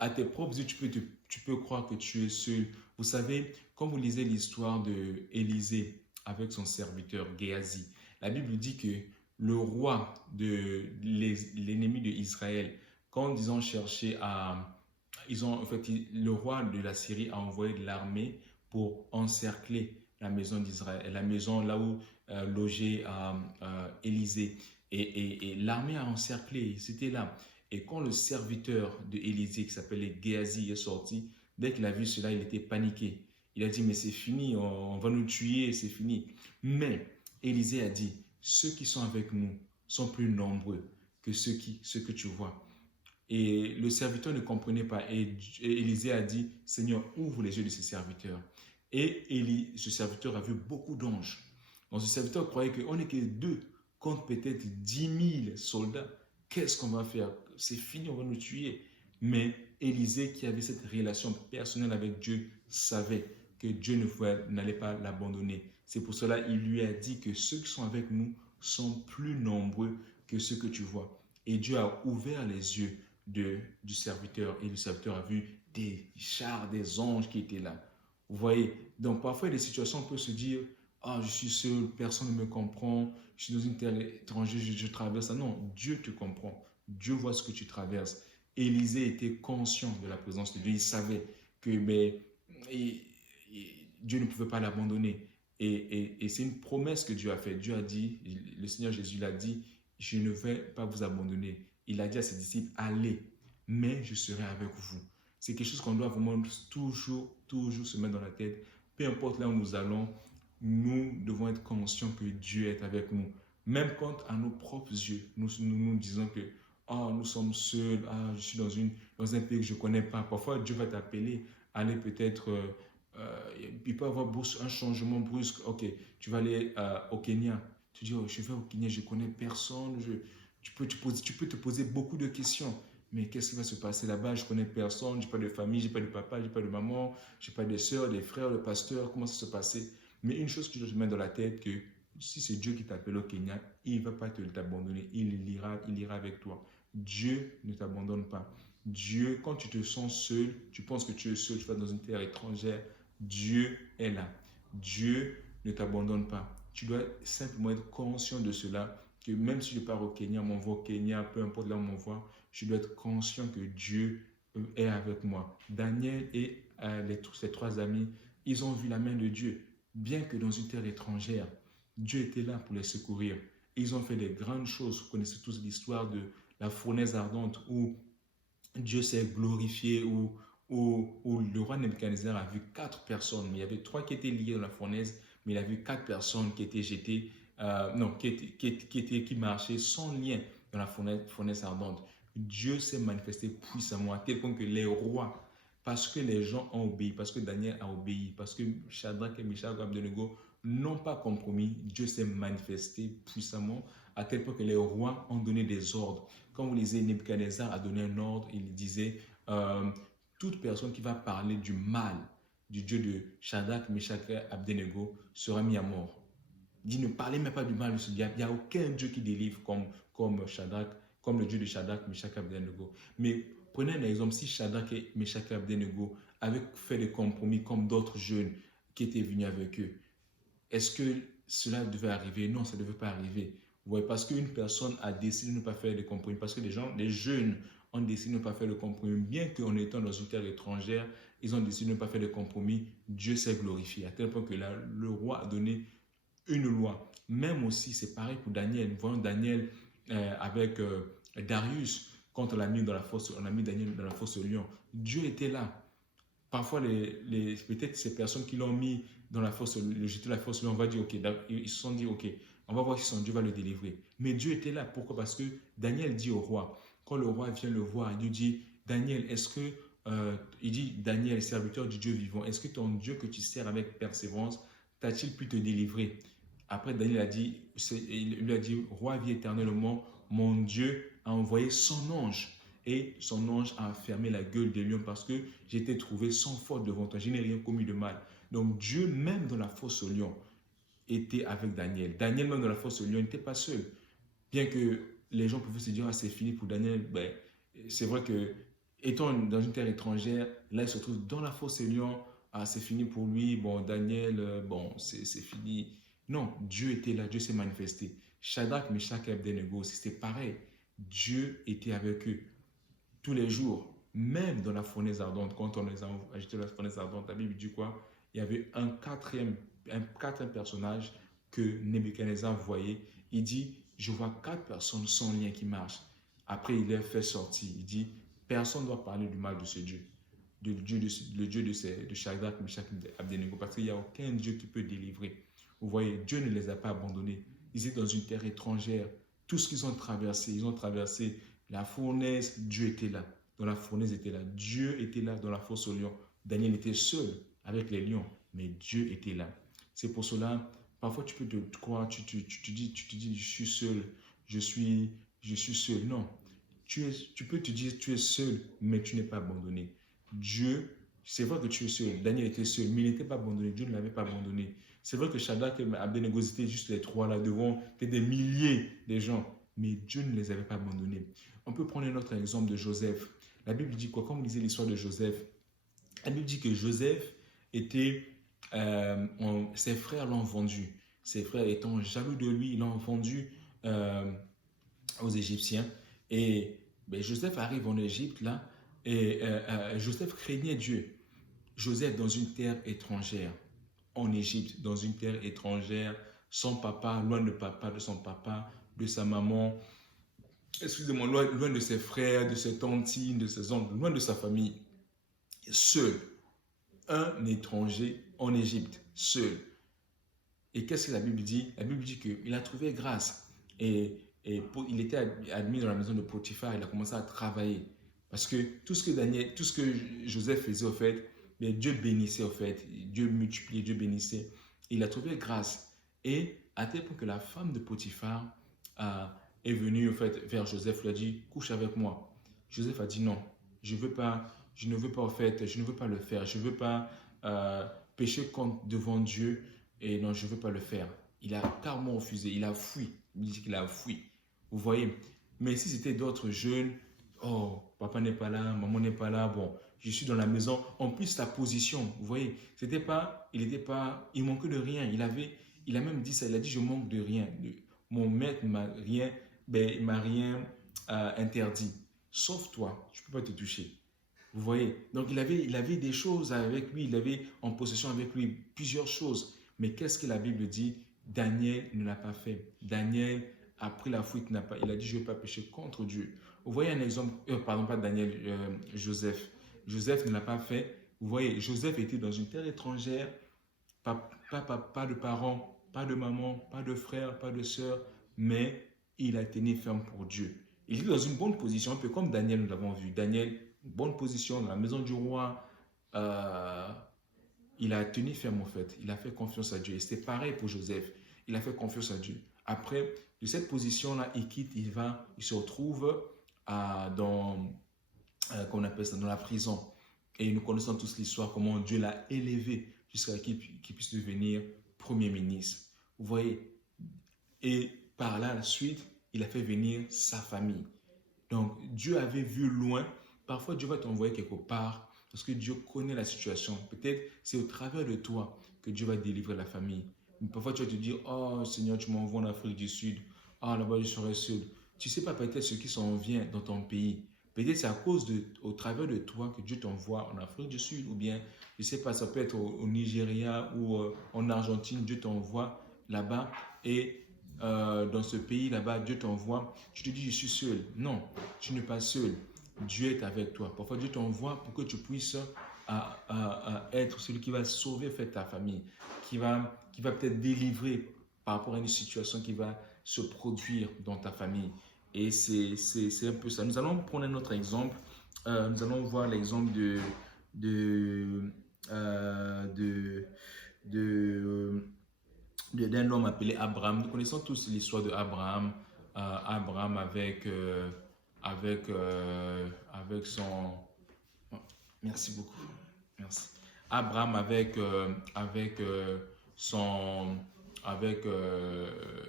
À tes propres yeux, tu peux croire que tu es seul. Vous savez, quand vous lisez l'histoire d'Élisée avec son serviteur Géasi, la Bible dit que le roi de l'ennemi d'Israël, quand ils ont cherché le roi de la Syrie a envoyé de l'armée pour encercler la maison d'Israël, la maison là où logeait Élisée. Et l'armée a encerclé, c'était là. Et quand le serviteur d'Élisée, qui s'appelait Géasi, est sorti, dès qu'il a vu cela, il était paniqué. Il a dit, mais c'est fini, on va nous tuer, c'est fini. Mais Élisée a dit, ceux qui sont avec nous sont plus nombreux que ceux que tu vois. Et le serviteur ne comprenait pas. Et Élisée a dit, Seigneur, ouvre les yeux de ces serviteurs. Et ce serviteur a vu beaucoup d'anges. Donc ce serviteur croyait qu'on n'est que 2 contre peut-être 10 000 soldats. Qu'est-ce qu'on va faire? C'est fini, on va nous tuer. Mais Élisée, qui avait cette relation personnelle avec Dieu, savait que Dieu n'allait pas l'abandonner. C'est pour cela qu'il lui a dit que ceux qui sont avec nous sont plus nombreux que ceux que tu vois. Et Dieu a ouvert les yeux du serviteur, et le serviteur a vu des chars, des anges qui étaient là. Vous voyez? Donc parfois, il y a des situations, on peut se dire, ah, je suis seul, personne ne me comprend, je suis dans une terre étrangère, je traverse ça. Non, Dieu te comprend. Dieu voit ce que tu traverses. Élisée était conscient de la présence de Dieu. Il savait que Dieu ne pouvait pas l'abandonner. Et c'est une promesse que Dieu a faite. Dieu a dit, le Seigneur Jésus l'a dit, je ne vais pas vous abandonner. Il a dit à ses disciples, allez, mais je serai avec vous. C'est quelque chose qu'on doit vraiment toujours se mettre dans la tête. Peu importe là où nous allons, nous devons être conscients que Dieu est avec nous. Même quand à nos propres yeux, nous disons que nous sommes seuls, je suis dans un pays que je ne connais pas. Parfois, Dieu va t'appeler, aller peut-être, il peut y avoir un changement brusque. Ok, tu vas aller au Kenya. Tu dis, je vais au Kenya, je ne connais personne. Tu peux te poser beaucoup de questions. Mais qu'est-ce qui va se passer là-bas? Je ne connais personne, je n'ai pas de famille, je n'ai pas de papa, je n'ai pas de maman, je n'ai pas de soeurs, des frères, de pasteurs. Comment ça se passer? Mais une chose que je mets dans la tête, que si c'est Dieu qui t'appelle au Kenya, il ne va pas t'abandonner, il ira avec toi. Dieu ne t'abandonne pas. Dieu, quand tu te sens seul, tu penses que tu es seul, tu vas dans une terre étrangère, Dieu est là. Dieu ne t'abandonne pas. Tu dois simplement être conscient de cela, que même si je pars au Kenya, m'envoie au Kenya, peu importe là où on m'envoie, je dois être conscient que Dieu est avec moi. Daniel et ses 3 amis, ils ont vu la main de Dieu. Bien que dans une terre étrangère, Dieu était là pour les secourir. Ils ont fait des grandes choses. Vous connaissez tous l'histoire de la fournaise ardente où Dieu s'est glorifié, où le roi Nebuchadnezzar a vu 4 personnes. Mais il y avait 3 qui étaient liés dans la fournaise, mais il a vu 4 personnes qui étaient jetées, qui marchaient sans lien dans la fournaise ardente. Dieu s'est manifesté puissamment à tel point que les rois, parce que les gens ont obéi, parce que Daniel a obéi, parce que Shadrach et Meshach et Abednego n'ont pas compromis, Dieu s'est manifesté puissamment à tel point que les rois ont donné des ordres. Quand vous lisez, Nebuchadnezzar a donné un ordre, il disait toute personne qui va parler du mal du Dieu de Shadrach, Meshach et Abednego sera mis à mort. Il dit ne parlez même pas du mal de ce diable. Il n'y a aucun Dieu qui délivre comme Shadrach, comme le Dieu de Shadrach, Meshach et Abednego. Mais prenez un exemple, si Shadrach et Meshach et Abednego avaient fait des compromis comme d'autres jeunes qui étaient venus avec eux, est-ce que cela devait arriver? Non, ça ne devait pas arriver. Vous voyez, parce qu'une personne a décidé de ne pas faire de compromis, parce que les jeunes ont décidé de ne pas faire de compromis, bien qu'en étant dans une terre étrangère, ils ont décidé de ne pas faire de compromis, Dieu s'est glorifié, à tel point que le roi a donné une loi. Même aussi, c'est pareil pour Daniel. Voyons Daniel avec Darius, quand on l'a mis on a mis Daniel dans la fosse au lion. Dieu était là. Parfois, peut-être ces personnes qui l'ont mis dans la fosse, jeté la fosse, on va dire, ok, ils se sont dit, ok, on va voir si son Dieu va le délivrer. Mais Dieu était là. Pourquoi? Parce que Daniel dit au roi, quand le roi vient le voir, il lui dit, Daniel, est-ce que, il dit, Daniel, serviteur du Dieu vivant, est-ce que ton Dieu que tu sers avec persévérance t'a-t-il pu te délivrer? Après, Daniel a dit, il lui a dit, roi, vie éternellement, mon Dieu a envoyé son ange. Et son ange a fermé la gueule des lions parce que j'ai été trouvé sans faute devant toi. Je n'ai rien commis de mal. Donc Dieu, même dans la fosse aux lions, était avec Daniel. Daniel, même dans la fosse aux lions, n'était pas seul. Bien que les gens pouvaient se dire, c'est fini pour Daniel. C'est vrai que, étant dans une terre étrangère, là, il se trouve dans la fosse aux lions. C'est fini pour lui. Bon, Daniel, c'est fini. Non, Dieu était là. Dieu s'est manifesté. Shadrach, Meshach et Abednego, c'était pareil. Dieu était avec eux tous les jours, même dans la fournaise ardente. Quand on les a agités dans la fournaise ardente, la Bible dit quoi? Il y avait un quatrième personnage que Nebuchadnezzar voyait. Il dit, je vois 4 personnes sans lien qui marchent. Après, il les fait sortir. Il dit, personne ne doit parler du mal de ce Dieu. Le Dieu de Shadrach, Meshach et Abednego, parce qu'il n'y a aucun Dieu qui peut délivrer. Vous voyez, Dieu ne les a pas abandonnés. Ils étaient dans une terre étrangère. Tout ce qu'ils ont traversé, ils ont traversé la fournaise, Dieu était là. Dans la fournaise était là. Dieu était là dans la fosse aux lions. Daniel était seul avec les lions, mais Dieu était là. C'est pour cela, Parfois, tu peux te croire, tu te dis, je suis seul, je suis seul. Non, tu peux te dire, tu es seul, mais tu n'es pas abandonné. Dieu, c'est vrai que tu es seul. Daniel était seul, mais il n'était pas abandonné. Dieu ne l'avait pas abandonné. C'est vrai que Shadrach et Abednego étaient juste les trois là devant, des milliers de gens, mais Dieu ne les avait pas abandonnés. On peut prendre un autre exemple de Joseph. La Bible dit quoi? Quand vous lisez l'histoire de Joseph, la Bible dit que Joseph était, ses frères l'ont vendu. Ses frères étant jaloux de lui, ils l'ont vendu euh, aux Égyptiens. Et ben, Joseph arrive en Égypte là, et Joseph craignait Dieu. Joseph dans une terre étrangère, en Égypte, dans une terre étrangère, son papa, loin de papa, de son papa, de sa maman, excusez-moi, loin de ses frères, de ses tantines, de ses oncles, loin de sa famille, seul, un étranger en Égypte, seul. Et qu'est-ce que la Bible dit? La Bible dit qu'il a trouvé grâce. Il était admis dans la maison de Potiphar, il a commencé à travailler. Parce que tout ce que Joseph faisait au fait, mais Dieu bénissait au fait, Dieu multipliait, Dieu bénissait. Il a trouvé grâce. Et à tel point que la femme de Potiphar est venue au fait vers Joseph, lui a dit, couche avec moi. Joseph a dit non, je ne veux pas au fait, je ne veux pas le faire, je ne veux pas pécher contre devant Dieu. Et non, je ne veux pas le faire. Il a carrément refusé, il a fui. Il dit qu'il a fui. Vous voyez? Mais si c'était d'autres jeunes, oh, papa n'est pas là, maman n'est pas là, bon, je suis dans la maison. En plus, sa position, vous voyez, c'était pas, il manquait de rien. Il a même dit ça, il a dit, je manque de rien. Mon maître m'a rien, ben, il m'a rien interdit. Sauf toi, je ne peux pas te toucher. Vous voyez? Donc, il avait des choses avec lui, il avait en possession avec lui plusieurs choses. Mais qu'est-ce que la Bible dit? Daniel ne l'a pas fait. Daniel a pris la fuite, il a dit, je ne vais pas pécher contre Dieu. Vous voyez un exemple, pardon, pas Daniel, Joseph. Joseph ne l'a pas fait. Vous voyez, Joseph était dans une terre étrangère, pas de parents, pas de maman, pas de frère, pas de sœur, mais il a tenu ferme pour Dieu. Il est dans une bonne position, un peu comme Daniel, nous l'avons vu. Daniel, bonne position dans la maison du roi. Il a tenu ferme en fait. Il a fait confiance à Dieu. Et c'est pareil pour Joseph. Il a fait confiance à Dieu. Après, de cette position-là, il quitte, il se retrouve dans, qu'on appelle ça, dans la prison. Et nous connaissons tous l'histoire, comment Dieu l'a élevé jusqu'à qu'il puisse devenir Premier ministre. Vous voyez? Et par là, la suite, il a fait venir sa famille. Donc, Dieu avait vu loin. Parfois, Dieu va t'envoyer quelque part parce que Dieu connaît la situation. Peut-être c'est au travers de toi que Dieu va délivrer la famille. Mais parfois, tu vas te dire, oh Seigneur, tu m'envoies en Afrique du Sud. Ah, là-bas, je serai seul. Tu ne sais pas peut-être ce qui s'en vient dans ton pays. Peut-être c'est à cause au travers de toi que Dieu t'envoie en Afrique du Sud. Ou bien, je ne sais pas, ça peut être au Nigeria ou en Argentine. Dieu t'envoie là-bas. Et dans ce pays là-bas, Dieu t'envoie, tu te dis je suis seul. Non, tu n'es pas seul. Dieu est avec toi. Parfois, Dieu t'envoie pour que tu puisses être celui qui va sauver fait, ta famille, qui va peut-être délivrer par rapport à une situation qui va se produire dans ta famille. Et c'est un peu ça. Nous allons prendre un autre exemple. Nous allons voir l'exemple de, euh, de, de d'un homme appelé Abraham. Nous connaissons tous l'histoire de Abraham. Abraham avec son... Merci beaucoup. Merci. Abraham son... avec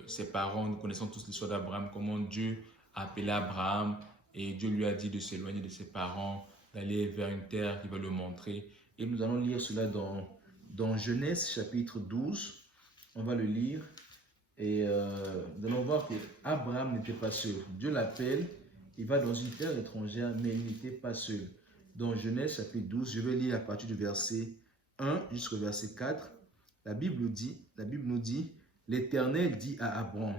ses parents. Nous connaissons tous l'histoire d'Abraham, comment Dieu a appelé Abraham et Dieu lui a dit de s'éloigner de ses parents, d'aller vers une terre qui va le montrer. Et nous allons lire cela dans Genèse chapitre 12. On va le lire et nous allons voir que Abraham n'était pas seul. Dieu l'appelle, il va dans une terre étrangère, mais il n'était pas seul. Dans Genèse chapitre 12, je vais lire à partir du verset 1 jusqu'au verset 4. La Bible nous dit, l'Éternel dit à Abraham,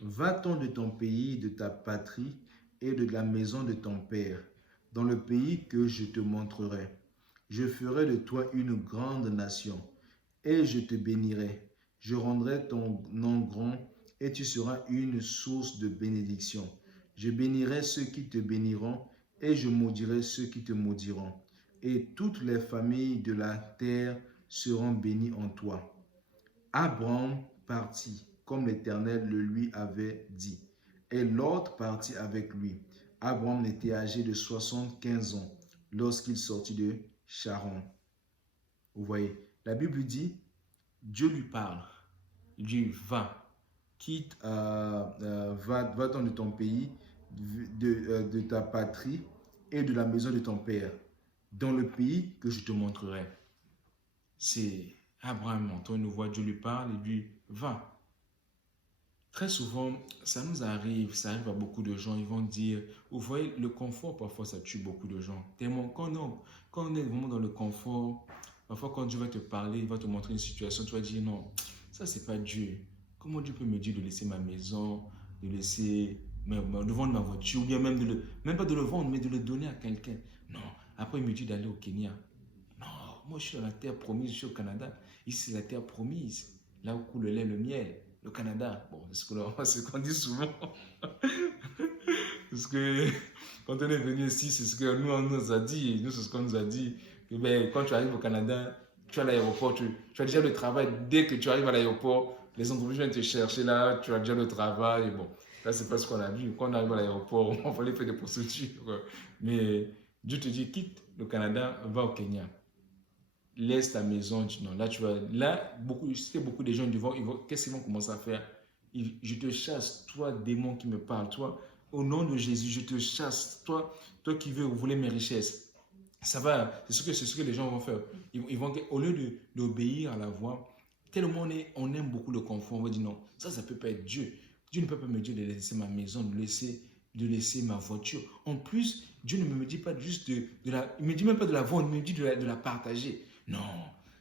va-t'en de ton pays, de ta patrie et de la maison de ton père, dans le pays que je te montrerai. Je ferai de toi une grande nation et je te bénirai. Je rendrai ton nom grand et tu seras une source de bénédiction. Je bénirai ceux qui te béniront et je maudirai ceux qui te maudiront. Et toutes les familles de la terre seront bénies en toi. Abraham partit, comme l'Éternel le lui avait dit. Et Lot partit avec lui. Abraham était âgé de 75 ans lorsqu'il sortit de Charan. Vous voyez, la Bible dit, Dieu lui parle. Il dit, va, quitte, va-t'en de ton pays, de ta patrie et de la maison de ton père, dans le pays que je te montrerai. C'est Abraham, entend une voix, Dieu lui parle, il dit, va. Très souvent, ça nous arrive, ça arrive à beaucoup de gens, ils vont dire, vous voyez, le confort, parfois, ça tue beaucoup de gens. Tellement, quand on est vraiment dans le confort, parfois, quand Dieu va te parler, il va te montrer une situation, tu vas dire, non, ça, c'est pas Dieu. Comment Dieu peut me dire de laisser ma maison, de laisser, de vendre ma voiture, ou bien même pas de le vendre, mais de le donner à quelqu'un. Non. Après, il me dit d'aller au Kenya. Non, moi, je suis dans la terre promise, je suis au Canada. Ici, c'est la terre promise, là où coule le lait, le miel. Le Canada, bon, c'est ce qu'on dit souvent. Parce que quand on est venu ici, c'est ce que nous, on nous a dit. Nous, c'est ce qu'on nous a dit. Que, ben, quand tu arrives au Canada, tu as l'aéroport, tu as déjà le travail. Dès que tu arrives à l'aéroport, les entreprises viennent te chercher là, tu as déjà le travail. Bon, là, c'est pas ce qu'on a vu. Quand on arrive à l'aéroport, on fallait faire des procédures. Mais Dieu te dit, quitte le Canada, va au Kenya. Laisse ta maison. Non, là, tu vas. Là, beaucoup de gens qu'est-ce qu'ils vont commencer à faire? Je te chasse, toi, démon qui me parle, toi, au nom de Jésus, je te chasse, toi qui veux voler mes richesses. Ça va, c'est ce que les gens vont faire. Ils vont, au lieu d'obéir à la voix, tellement on aime beaucoup le confort, on va dire non, ça peut pas être Dieu. Dieu ne peut pas me dire de laisser ma maison, de laisser ma voiture. En plus, Dieu ne me dit pas juste il me dit même pas de la vendre, il me dit de la partager. Non,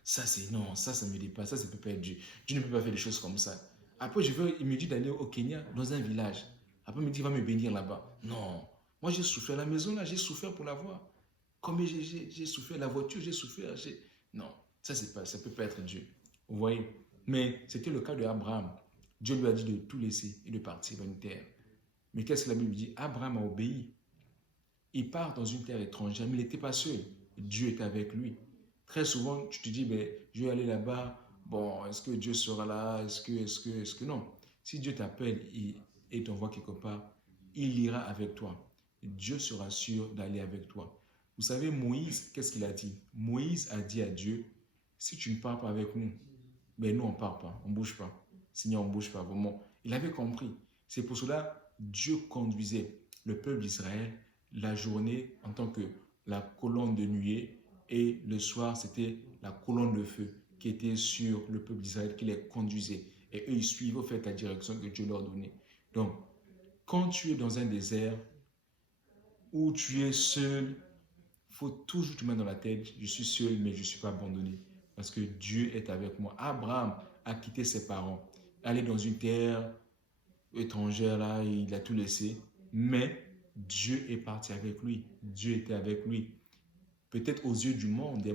ça me dépasse, ça peut pas être Dieu. Dieu ne peut pas faire des choses comme ça. Après, il me dit d'aller au Kenya, dans un village. Après, il me dit, va me bénir là-bas. Non, moi j'ai souffert la maison là, j'ai souffert pour l'avoir. Combien j'ai souffert la voiture, j'ai souffert. Non, ça peut pas être Dieu. Vous voyez? Mais c'était le cas d'Abraham. Dieu lui a dit de tout laisser et de partir dans une terre. Mais qu'est-ce que la Bible dit? Abraham a obéi. Il part dans une terre étrangère, mais il n'était pas seul. Dieu était avec lui. Très souvent, tu te dis, ben, je vais aller là-bas. Bon, est-ce que Dieu sera là? Est-ce que non? Si Dieu t'appelle et t'envoie quelque part, il ira avec toi. Dieu sera sûr d'aller avec toi. Vous savez, Moïse, qu'est-ce qu'il a dit? Moïse a dit à Dieu, si tu ne pars pas avec nous, ben nous, on ne part pas, on ne bouge pas. Seigneur, on ne bouge pas, vraiment. Il avait compris. C'est pour cela Dieu conduisait le peuple d'Israël la journée en tant que la colonne de nuée et le soir, c'était la colonne de feu qui était sur le peuple d'Israël qui les conduisait. Et eux, ils suivent au fait la direction que Dieu leur donnait. Donc, quand tu es dans un désert où tu es seul, il faut toujours te mettre dans la tête, je suis seul, mais je ne suis pas abandonné. Parce que Dieu est avec moi. Abraham a quitté ses parents, allé dans une terre étrangère, là, il a tout laissé. Mais Dieu est parti avec lui. Dieu était avec lui. Peut-être aux yeux du monde,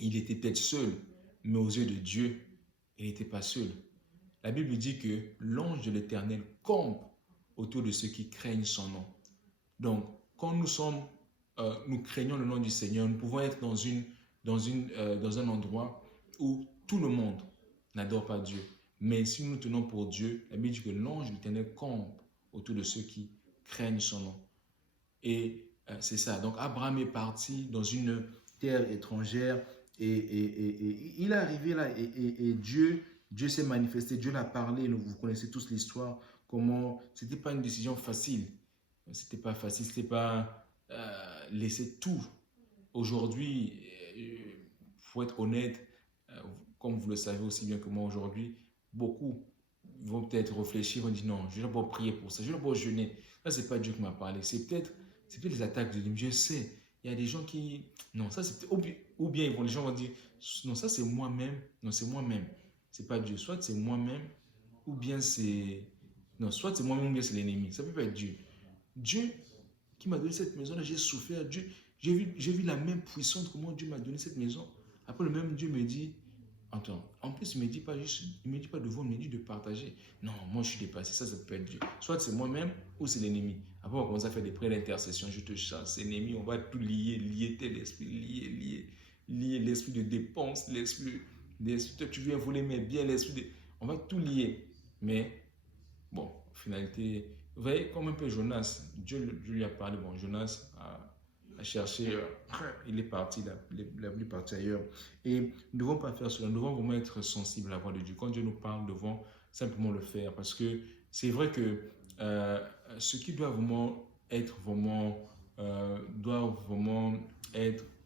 il était peut-être seul. Mais aux yeux de Dieu, il n'était pas seul. La Bible dit que l'ange de l'Éternel campe autour de ceux qui craignent son nom. Donc, quand nous craignons le nom du Seigneur, nous pouvons être dans un endroit où tout le monde n'adore pas Dieu. Mais si nous nous tenons pour Dieu, la Bible dit que l'ange de l'Éternel campe autour de ceux qui craignent son nom. Et c'est ça. Donc, Abraham est parti dans une terre étrangère et il est arrivé là et Dieu s'est manifesté, Dieu l'a parlé. Vous connaissez tous l'histoire, comment c'était pas une décision facile. C'était pas facile, c'était pas laisser tout. Aujourd'hui, faut être honnête, comme vous le savez aussi bien que moi aujourd'hui, beaucoup vont peut-être réfléchir, vont dire non, je ne vais pas prier pour ça, je ne vais pas jeûner. Ça, c'est pas Dieu qui m'a parlé. C'est peut-être les attaques de l'ennemi. Je sais, il y a des gens qui, non, ça c'est ou bien les gens vont dire non, ça c'est moi-même, non, c'est moi-même, c'est pas Dieu. Soit c'est moi-même, ou bien c'est, non, soit c'est moi-même, ou bien c'est l'ennemi. Ça peut pas être Dieu. Dieu qui m'a donné cette maison-là, j'ai souffert. J'ai vu la même puissance, comment Dieu m'a donné cette maison. Après, le même Dieu me dit, attends, en plus, il ne me dit pas de vendre, il me dit de partager. Non, moi, je suis dépassé, ça peut être Dieu. Soit c'est moi-même, ou c'est l'ennemi. Après, on commence à faire des prières d'intercession, je te chasse, ennemi, on va tout lier tel esprit, lier l'esprit de dépense, l'esprit toi tu viens voler mes biens, on va tout lier. Mais bon, en finalité, vous voyez, comme un peu Jonas, Dieu lui a parlé, bon, Jonas a cherché, il est parti, il est parti ailleurs. Et nous ne devons pas faire cela, nous devons vraiment être sensibles à la voix de Dieu. Quand Dieu nous parle, nous devons simplement le faire, parce que c'est vrai que ce qui doit vraiment être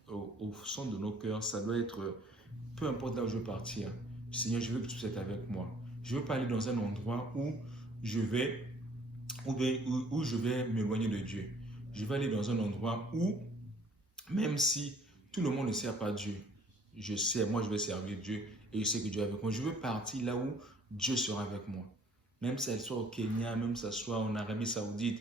au centre de nos cœurs, ça doit être, peu importe là où je veux partir, Seigneur, je veux que tu sois avec moi. Je veux pas aller dans un endroit où je vais, où je vais m'éloigner de Dieu. Je vais aller dans un endroit où, même si tout le monde ne sert pas Dieu, je sais, moi je vais servir Dieu et je sais que Dieu est avec moi. Je veux partir là où Dieu sera avec moi. Même si elle soit au Kenya, même si ça soit en Arabie Saoudite,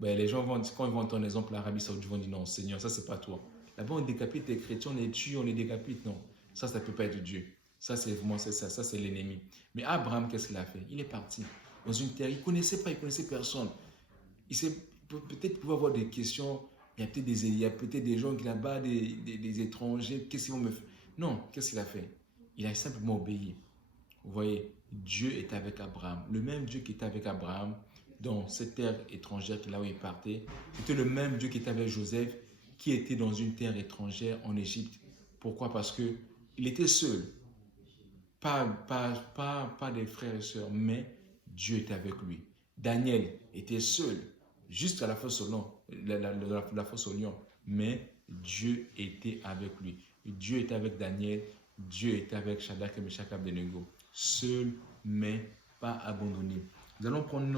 ben les gens vont, quand ils vont entendre l'exemple l'Arabie Saoudite, ils vont dire non, Seigneur, ça c'est pas toi. Là-bas on décapite les chrétiens, on les tue, on les décapite. Non, ça ne peut pas être Dieu. Ça c'est vraiment ça c'est l'ennemi. Mais Abraham, qu'est-ce qu'il a fait? Il est parti dans une terre, il ne connaissait pas, il ne connaissait personne. Peut-être pouvait avoir des questions, il y a peut-être des gens qui là-bas, des étrangers, qu'est-ce qu'ils vont me faire? Non, qu'est-ce qu'il a fait? Il a simplement obéi. Vous voyez, Dieu est avec Abraham. Le même Dieu qui était avec Abraham dans cette terre étrangère là où il partait, c'était le même Dieu qui était avec Joseph, qui était dans une terre étrangère en Égypte. Pourquoi? Parce qu'il était seul. Pas des frères et sœurs, mais Dieu était avec lui. Daniel était seul, jusqu'à la fosse au lion, la fosse au lion, mais Dieu était avec lui. Dieu était avec Daniel, Dieu était avec Shadrach, Meshach et Abednego. Seul, mais pas abandonné. Nous allons prendre une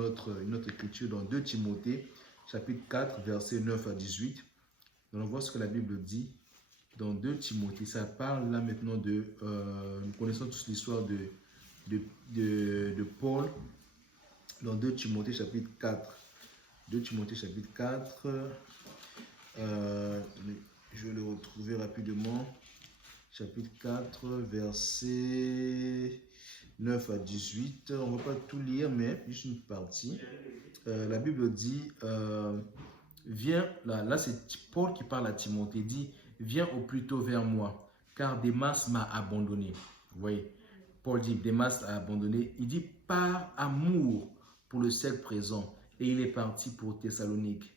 autre écriture dans 2 Timothée, chapitre 4, versets 9 à 18. Nous allons voir ce que la Bible dit. Dans 2 Timothée, ça parle là maintenant de, nous connaissons tous l'histoire de Paul, dans 2 Timothée chapitre 4. 2 Timothée chapitre 4, je vais le retrouver rapidement. Chapitre 4, versets 9 à 18. On ne va pas tout lire, mais juste une partie. La Bible dit, viens, là c'est Paul qui parle à Timothée, dit, viens au plus tôt vers moi, car Démas m'a abandonné. Vous voyez, Paul dit, Démas a abandonné. Il dit, par amour pour le siècle présent, et il est parti pour Thessalonique.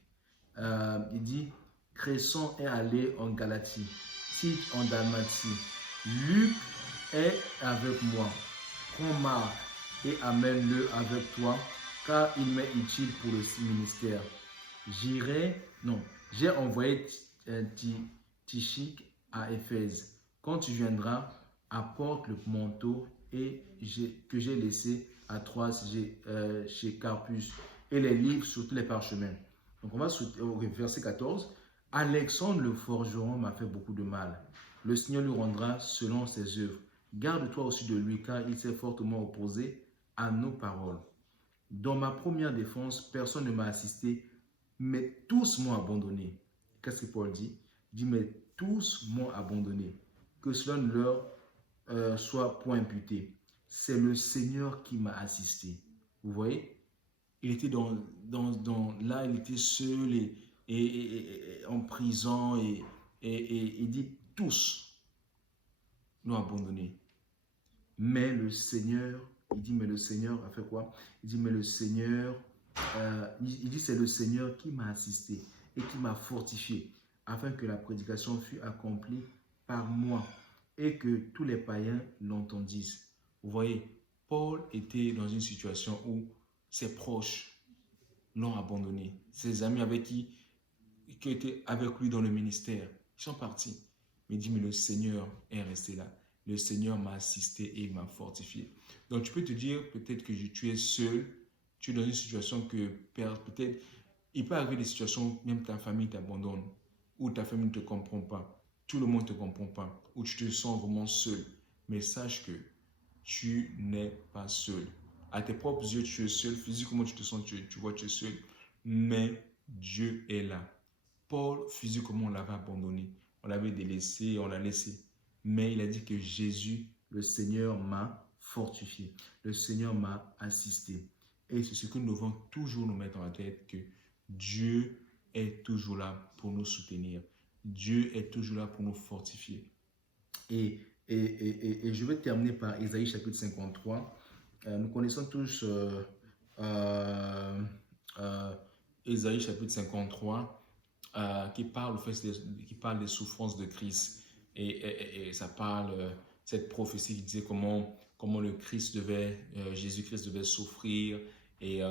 Il dit, Cresson est allé en Galatie, Tite en Dalmatie, Luc est avec moi. Prends Marc et amène-le avec toi, car il m'est utile pour le ministère. J'ai envoyé Tychik à Éphèse. Quand tu viendras, apporte le manteau que j'ai laissé à Troas chez Carpus et les livres sur tous les parchemins. Donc on va au verset 14. Alexandre le forgeron m'a fait beaucoup de mal. Le Seigneur lui rendra selon ses œuvres. Garde-toi aussi de lui, car il s'est fortement opposé à nos paroles. Dans ma première défense, personne ne m'a assisté, mais tous m'ont abandonné. Qu'est-ce que Paul dit? Il dit, mais tous m'ont abandonné. Que cela ne leur soit point imputé. C'est le Seigneur qui m'a assisté. Vous voyez? Il était là, il était seul et en prison et il dit, tous l'ont abandonné. Mais le Seigneur, il dit, mais le Seigneur a fait quoi? Il dit, mais le Seigneur, il dit, c'est le Seigneur qui m'a assisté et qui m'a fortifié, afin que la prédication fût accomplie par moi et que tous les païens l'entendissent. Vous voyez, Paul était dans une situation où ses proches l'ont abandonné. Ses amis qui étaient avec lui dans le ministère, ils sont partis. Mais il dit, mais le Seigneur est resté là. Le Seigneur m'a assisté et il m'a fortifié. Donc tu peux te dire peut-être que tu es seul, tu es dans une situation que peut-être, il peut arriver des situations, même ta famille t'abandonne, ou ta famille ne te comprend pas, tout le monde ne te comprend pas, ou tu te sens vraiment seul. Mais sache que tu n'es pas seul. À tes propres yeux, tu es seul. Physiquement, tu te sens, tu vois, tu es seul. Mais Dieu est là. Paul, physiquement, on l'avait abandonné. On l'avait délaissé, on l'a laissé. Mais il a dit que Jésus, le Seigneur, m'a fortifié. Le Seigneur m'a assisté. Et c'est ce que nous devons toujours nous mettre en tête, que Dieu est toujours là pour nous soutenir. Dieu est toujours là pour nous fortifier. Et, et je vais terminer par Ésaïe chapitre 53. Nous connaissons tous euh, euh, Ésaïe chapitre 53 qui parle des souffrances de Christ. Et ça parle, cette prophétie qui disait comment le Christ devait, Jésus-Christ devait souffrir. Et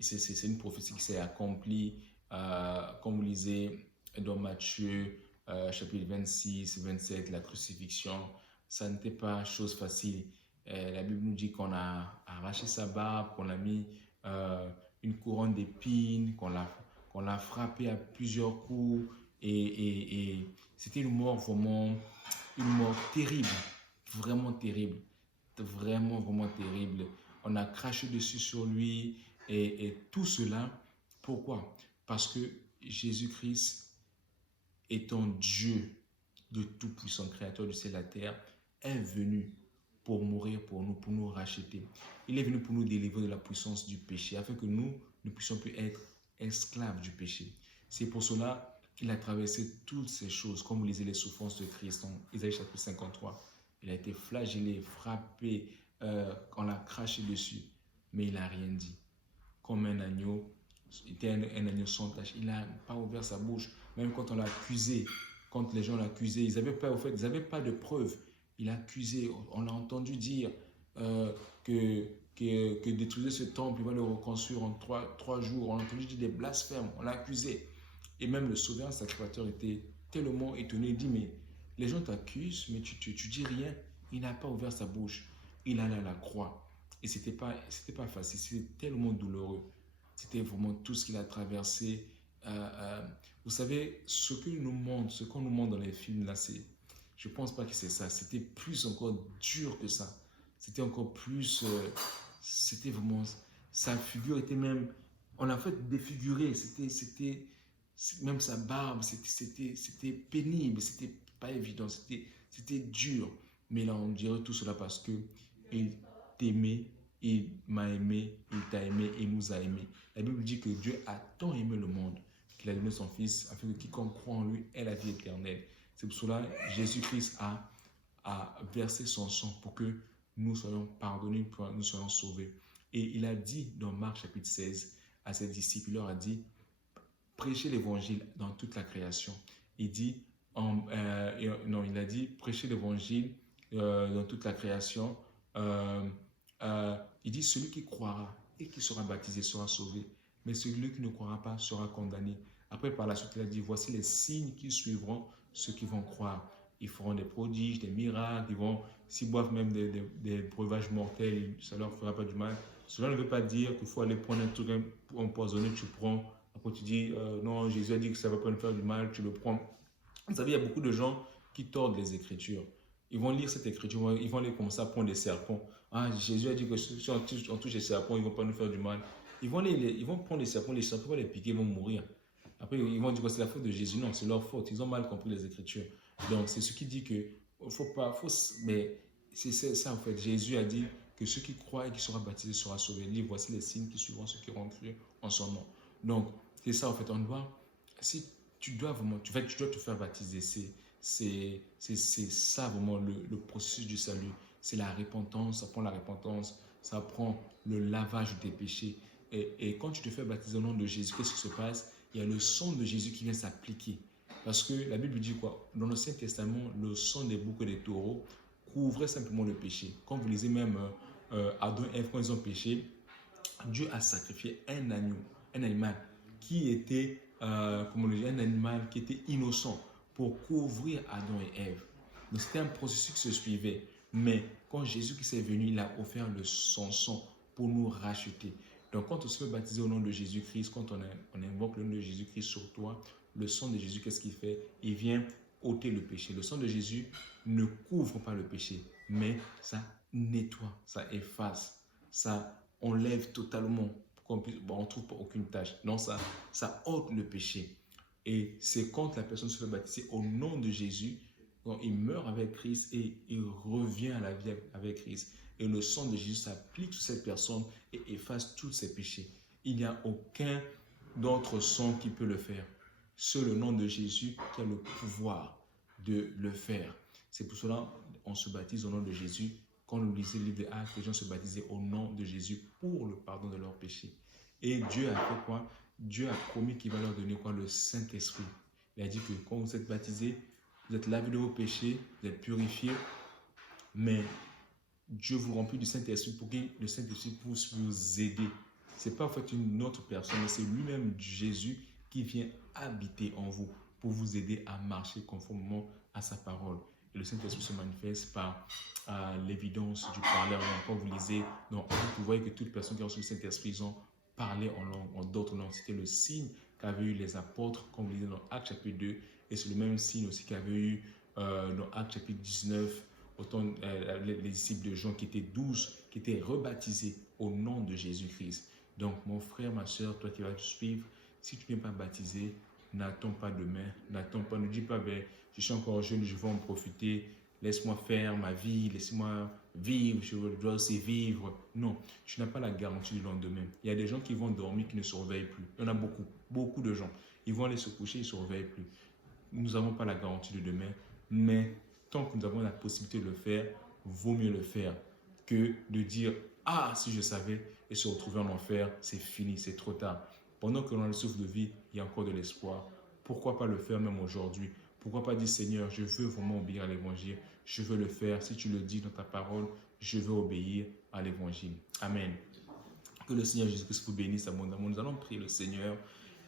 c'est une prophétie qui s'est accomplie, comme vous lisez dans Matthieu chapitre 26, 27, la crucifixion. Ça n'était pas chose facile. La Bible nous dit qu'on a arraché sa barbe, qu'on a mis euh, une couronne d'épines, qu'on l'a frappé à plusieurs coups. Et c'était une mort terrible, vraiment terrible, vraiment, vraiment terrible. On a craché dessus sur lui et tout cela, pourquoi? Parce que Jésus-Christ, étant Dieu de tout-puissant, créateur du ciel et de la terre, est venu pour mourir pour nous racheter. Il est venu pour nous délivrer de la puissance du péché, afin que nous ne puissions plus être esclaves du péché. C'est pour cela qu'il a traversé toutes ces choses, comme vous lisez les souffrances de Christ en Isaïe chapitre 53. Il a été flagellé, frappé, on l'a craché dessus, mais il n'a rien dit. Comme un agneau, il était un agneau sans tache. Il n'a pas ouvert sa bouche, même quand on l'a accusé, quand les gens l'accusaient, ils n'avaient pas, ils n'avaient pas de preuves. Il a accusé, on l'a entendu dire euh, que détruisait ce temple, il va le reconstruire en trois jours. On a entendu dire des blasphèmes, on l'a accusé. Et même le souverain sacrificateur était tellement étonné, il dit, mais les gens t'accusent, mais tu dis rien. Il n'a pas ouvert sa bouche. Il allait à la croix. Et c'était pas facile, c'était tellement douloureux. C'était vraiment tout ce qu'il a traversé. Vous savez, ce qu'on nous montre dans les films, là, je pense pas que c'est ça. C'était plus encore dur que ça. C'était encore plus, c'était vraiment, sa figure était même, on a fait défigurer. Même sa barbe, c'était pénible, c'était pas évident, c'était dur. Mais là, on dirait tout cela parce que il t'aimait, il m'a aimé, il t'a aimé, il nous a aimés. La Bible dit que Dieu a tant aimé le monde qu'il a donné son Fils afin que quiconque croit en lui ait la vie éternelle. C'est pour cela que Jésus-Christ a versé son sang pour que nous soyons pardonnés, pour que nous soyons sauvés. Et il a dit dans Marc chapitre 16 à ses disciples, il leur a dit, prêchez l'évangile dans toute la création. Il dit, non, il a dit, prêchez l'évangile dans toute la création. Il dit, celui qui croira et qui sera baptisé sera sauvé, mais celui qui ne croira pas sera condamné. Après, par la suite, il a dit, voici les signes qui suivront ceux qui vont croire. Ils feront des prodiges, des miracles, s'ils boivent même des breuvages mortels, ça ne leur fera pas du mal. Cela ne veut pas dire qu'il faut aller prendre un truc empoisonné, tu prends. Après, tu dis, non, Jésus a dit que ça ne va pas nous faire du mal, tu le prends. Vous savez, il y a beaucoup de gens qui tordent les Écritures. Ils vont lire cette Écriture, ils vont aller commencer à prendre des serpents. Ah, Jésus a dit que si on touche les serpents, ils ne vont pas nous faire du mal. Ils vont prendre les serpents vont les piquer, ils vont mourir. Après, ils vont dire que c'est la faute de Jésus. Non, c'est leur faute. Ils ont mal compris les Écritures. Donc, c'est ce qui dit que mais c'est ça en fait. Jésus a dit que ceux qui croient et qui seront baptisés seront sauvés. Il dit, voici les signes qui suivront ceux qui auront cru en son nom. Donc, c'est ça en fait. Si tu dois vraiment, tu dois te faire baptiser. C'est ça vraiment le processus du salut. C'est la repentance, ça prend la repentance, ça prend le lavage de tes péchés. Et quand tu te fais baptiser au nom de Jésus, qu'est-ce qui se passe? Il y a le sang de Jésus qui vient s'appliquer. Parce que la Bible dit quoi? Dans l'Ancien Testament, le sang des boucs et des taureaux couvrait simplement le péché. Quand vous lisez même Adam et Ève, quand ils ont péché, Dieu a sacrifié un agneau, un animal qui était, un animal qui était innocent pour couvrir Adam et Ève. Donc c'était un processus qui se suivait. Mais quand Jésus-Christ est venu, il a offert son sang pour nous racheter. Donc quand on se fait baptiser au nom de Jésus-Christ, quand on invoque le nom de Jésus-Christ sur toi, le sang de Jésus, qu'est-ce qu'il fait? Il vient ôter le péché. Le sang de Jésus ne couvre pas le péché, mais ça nettoie, ça efface, ça enlève totalement, on ne trouve pas aucune tâche. Non, ça ôte le péché. Et c'est quand la personne se fait baptiser au nom de Jésus, quand il meurt avec Christ et il revient à la vie avec Christ. Et le sang de Jésus s'applique sur cette personne et efface tous ses péchés. Il n'y a aucun d'autre sang qui peut le faire. Seul le nom de Jésus qui a le pouvoir de le faire. C'est pour cela qu'on se baptise au nom de Jésus. Quand on lisait le livre des Actes, les gens se baptisaient au nom de Jésus pour le pardon de leurs péchés. Et Dieu a fait quoi? Dieu a promis qu'il va leur donner quoi? Le Saint-Esprit. Il a dit que quand vous êtes baptisés, vous êtes lavés de vos péchés, vous êtes purifiés, mais Dieu vous remplit du Saint-Esprit pour que le Saint-Esprit puisse vous aider. Ce n'est pas en fait une autre personne, mais c'est lui-même Jésus qui vient habiter en vous pour vous aider à marcher conformément à sa parole. Et le Saint-Esprit se manifeste par l'évidence du parler en langue. Quand vous lisez dans Actes, vous voyez que toutes les personnes qui ont reçu le Saint-Esprit, ils ont parlé en langue, en d'autres langues. C'était le signe qu'avaient eu les apôtres, comme vous lisez dans Actes chapitre 2, et c'est le même signe aussi qu'avaient eu dans Actes chapitre 19, autant les disciples de Jean qui étaient 12, qui étaient rebaptisés au nom de Jésus-Christ. Donc mon frère, ma soeur, toi qui vas te suivre, si tu n'es pas baptisé, n'attends pas demain, n'attends pas, ne dis pas, ben, je suis encore jeune, je vais en profiter, laisse-moi faire ma vie, laisse-moi vivre, je dois aussi vivre. Non, tu n'as pas la garantie du lendemain. Il y a des gens qui vont dormir, qui ne se réveillent plus. Il y en a beaucoup, beaucoup de gens. Ils vont aller se coucher, ils ne se réveillent plus. Nous n'avons pas la garantie de demain, mais tant que nous avons la possibilité de le faire, vaut mieux le faire que de dire « Ah, si je savais » et se retrouver en enfer, c'est fini, c'est trop tard. Pendant que l'on a le souffle de vie, il y a encore de l'espoir. Pourquoi pas le faire même aujourd'hui? Pourquoi pas dire « Seigneur, je veux vraiment obéir à l'évangile, je veux le faire. Si tu le dis dans ta parole, je veux obéir à l'évangile. » Amen. Que le Seigneur Jésus-Christ vous bénisse abondamment. Nous allons prier le Seigneur.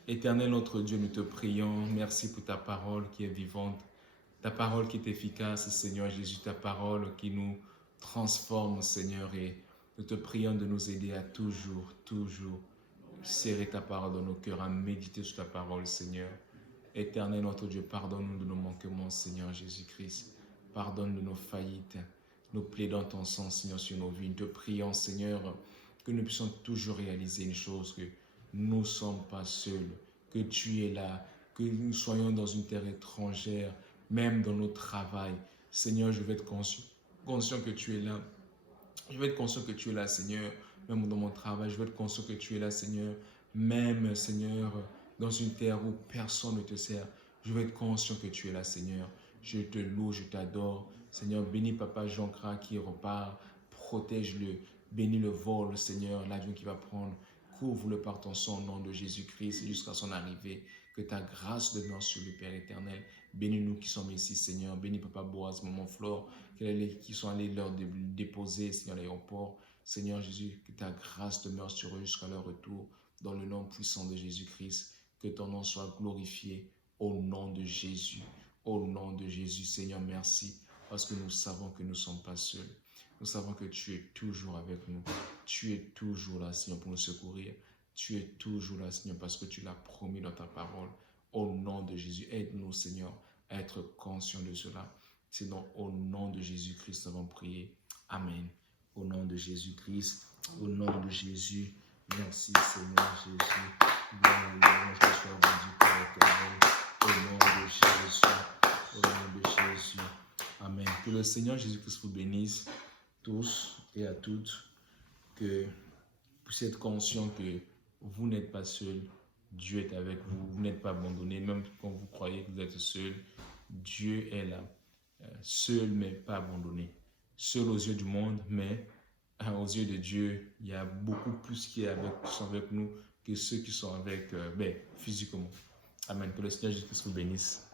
Éternel notre Dieu, nous te prions. Merci pour ta parole qui est vivante. Ta parole qui est efficace, Seigneur Jésus, ta parole qui nous transforme, Seigneur, et nous te prions de nous aider à toujours, toujours serrer ta parole dans nos cœurs, à méditer sur ta parole, Seigneur. Éternel notre Dieu, pardonne-nous de nos manquements, Seigneur Jésus-Christ. Pardonne de nos faillites. Nous plaidons ton sang, Seigneur, sur nos vies. Nous te prions, Seigneur, que nous puissions toujours réaliser une chose, que nous ne sommes pas seuls, que tu es là, que nous soyons dans une terre étrangère, même dans notre travail. Seigneur, je vais être conscient que tu es là. Je vais être conscient que tu es là, Seigneur, même dans mon travail. Je vais être conscient que tu es là, Seigneur, même, Seigneur, dans une terre où personne ne te sert. Je vais être conscient que tu es là, Seigneur. Je te loue, je t'adore. Seigneur, bénis Papa Jean-Cras qui repart. Protège-le. Bénis le vol, Seigneur, l'avion qui va prendre. Couvre-le par ton sang au nom de Jésus-Christ jusqu'à son arrivée. Que ta grâce demeure sur le Père éternel. Bénis-nous qui sommes ici, Seigneur. Bénis Papa Boaz, Maman Flore, qui sont allés leur déposer, Seigneur, à l'aéroport. Seigneur Jésus, que ta grâce demeure sur eux jusqu'à leur retour. Dans le nom puissant de Jésus-Christ, que ton nom soit glorifié au nom de Jésus. Au nom de Jésus, Seigneur, merci, parce que nous savons que nous ne sommes pas seuls. Nous savons que tu es toujours avec nous. Tu es toujours là, Seigneur, pour nous secourir. Tu es toujours là, Seigneur, parce que tu l'as promis dans ta parole. Au nom de Jésus, aide-nous, Seigneur, à être conscients de cela. C'est donc au nom de Jésus-Christ nous avons prié. Amen. Au nom de Jésus-Christ, au nom de Jésus. Merci, Seigneur Jésus. Bien, que soit rendu par l'éternel. Au nom de Jésus. Au nom de Jésus. Amen. Que le Seigneur Jésus-Christ vous bénisse tous et à toutes. Que vous puissiez être conscients que vous n'êtes pas seuls. Dieu est avec vous. Vous n'êtes pas abandonnés. Même quand vous croyez que vous êtes seuls, Dieu est là. Seul, mais pas abandonné. Seul aux yeux du monde, mais aux yeux de Dieu, il y a beaucoup plus qui sont avec nous que ceux qui sont avec physiquement. Amen. Que le Seigneur Jésus-Christ vous bénisse.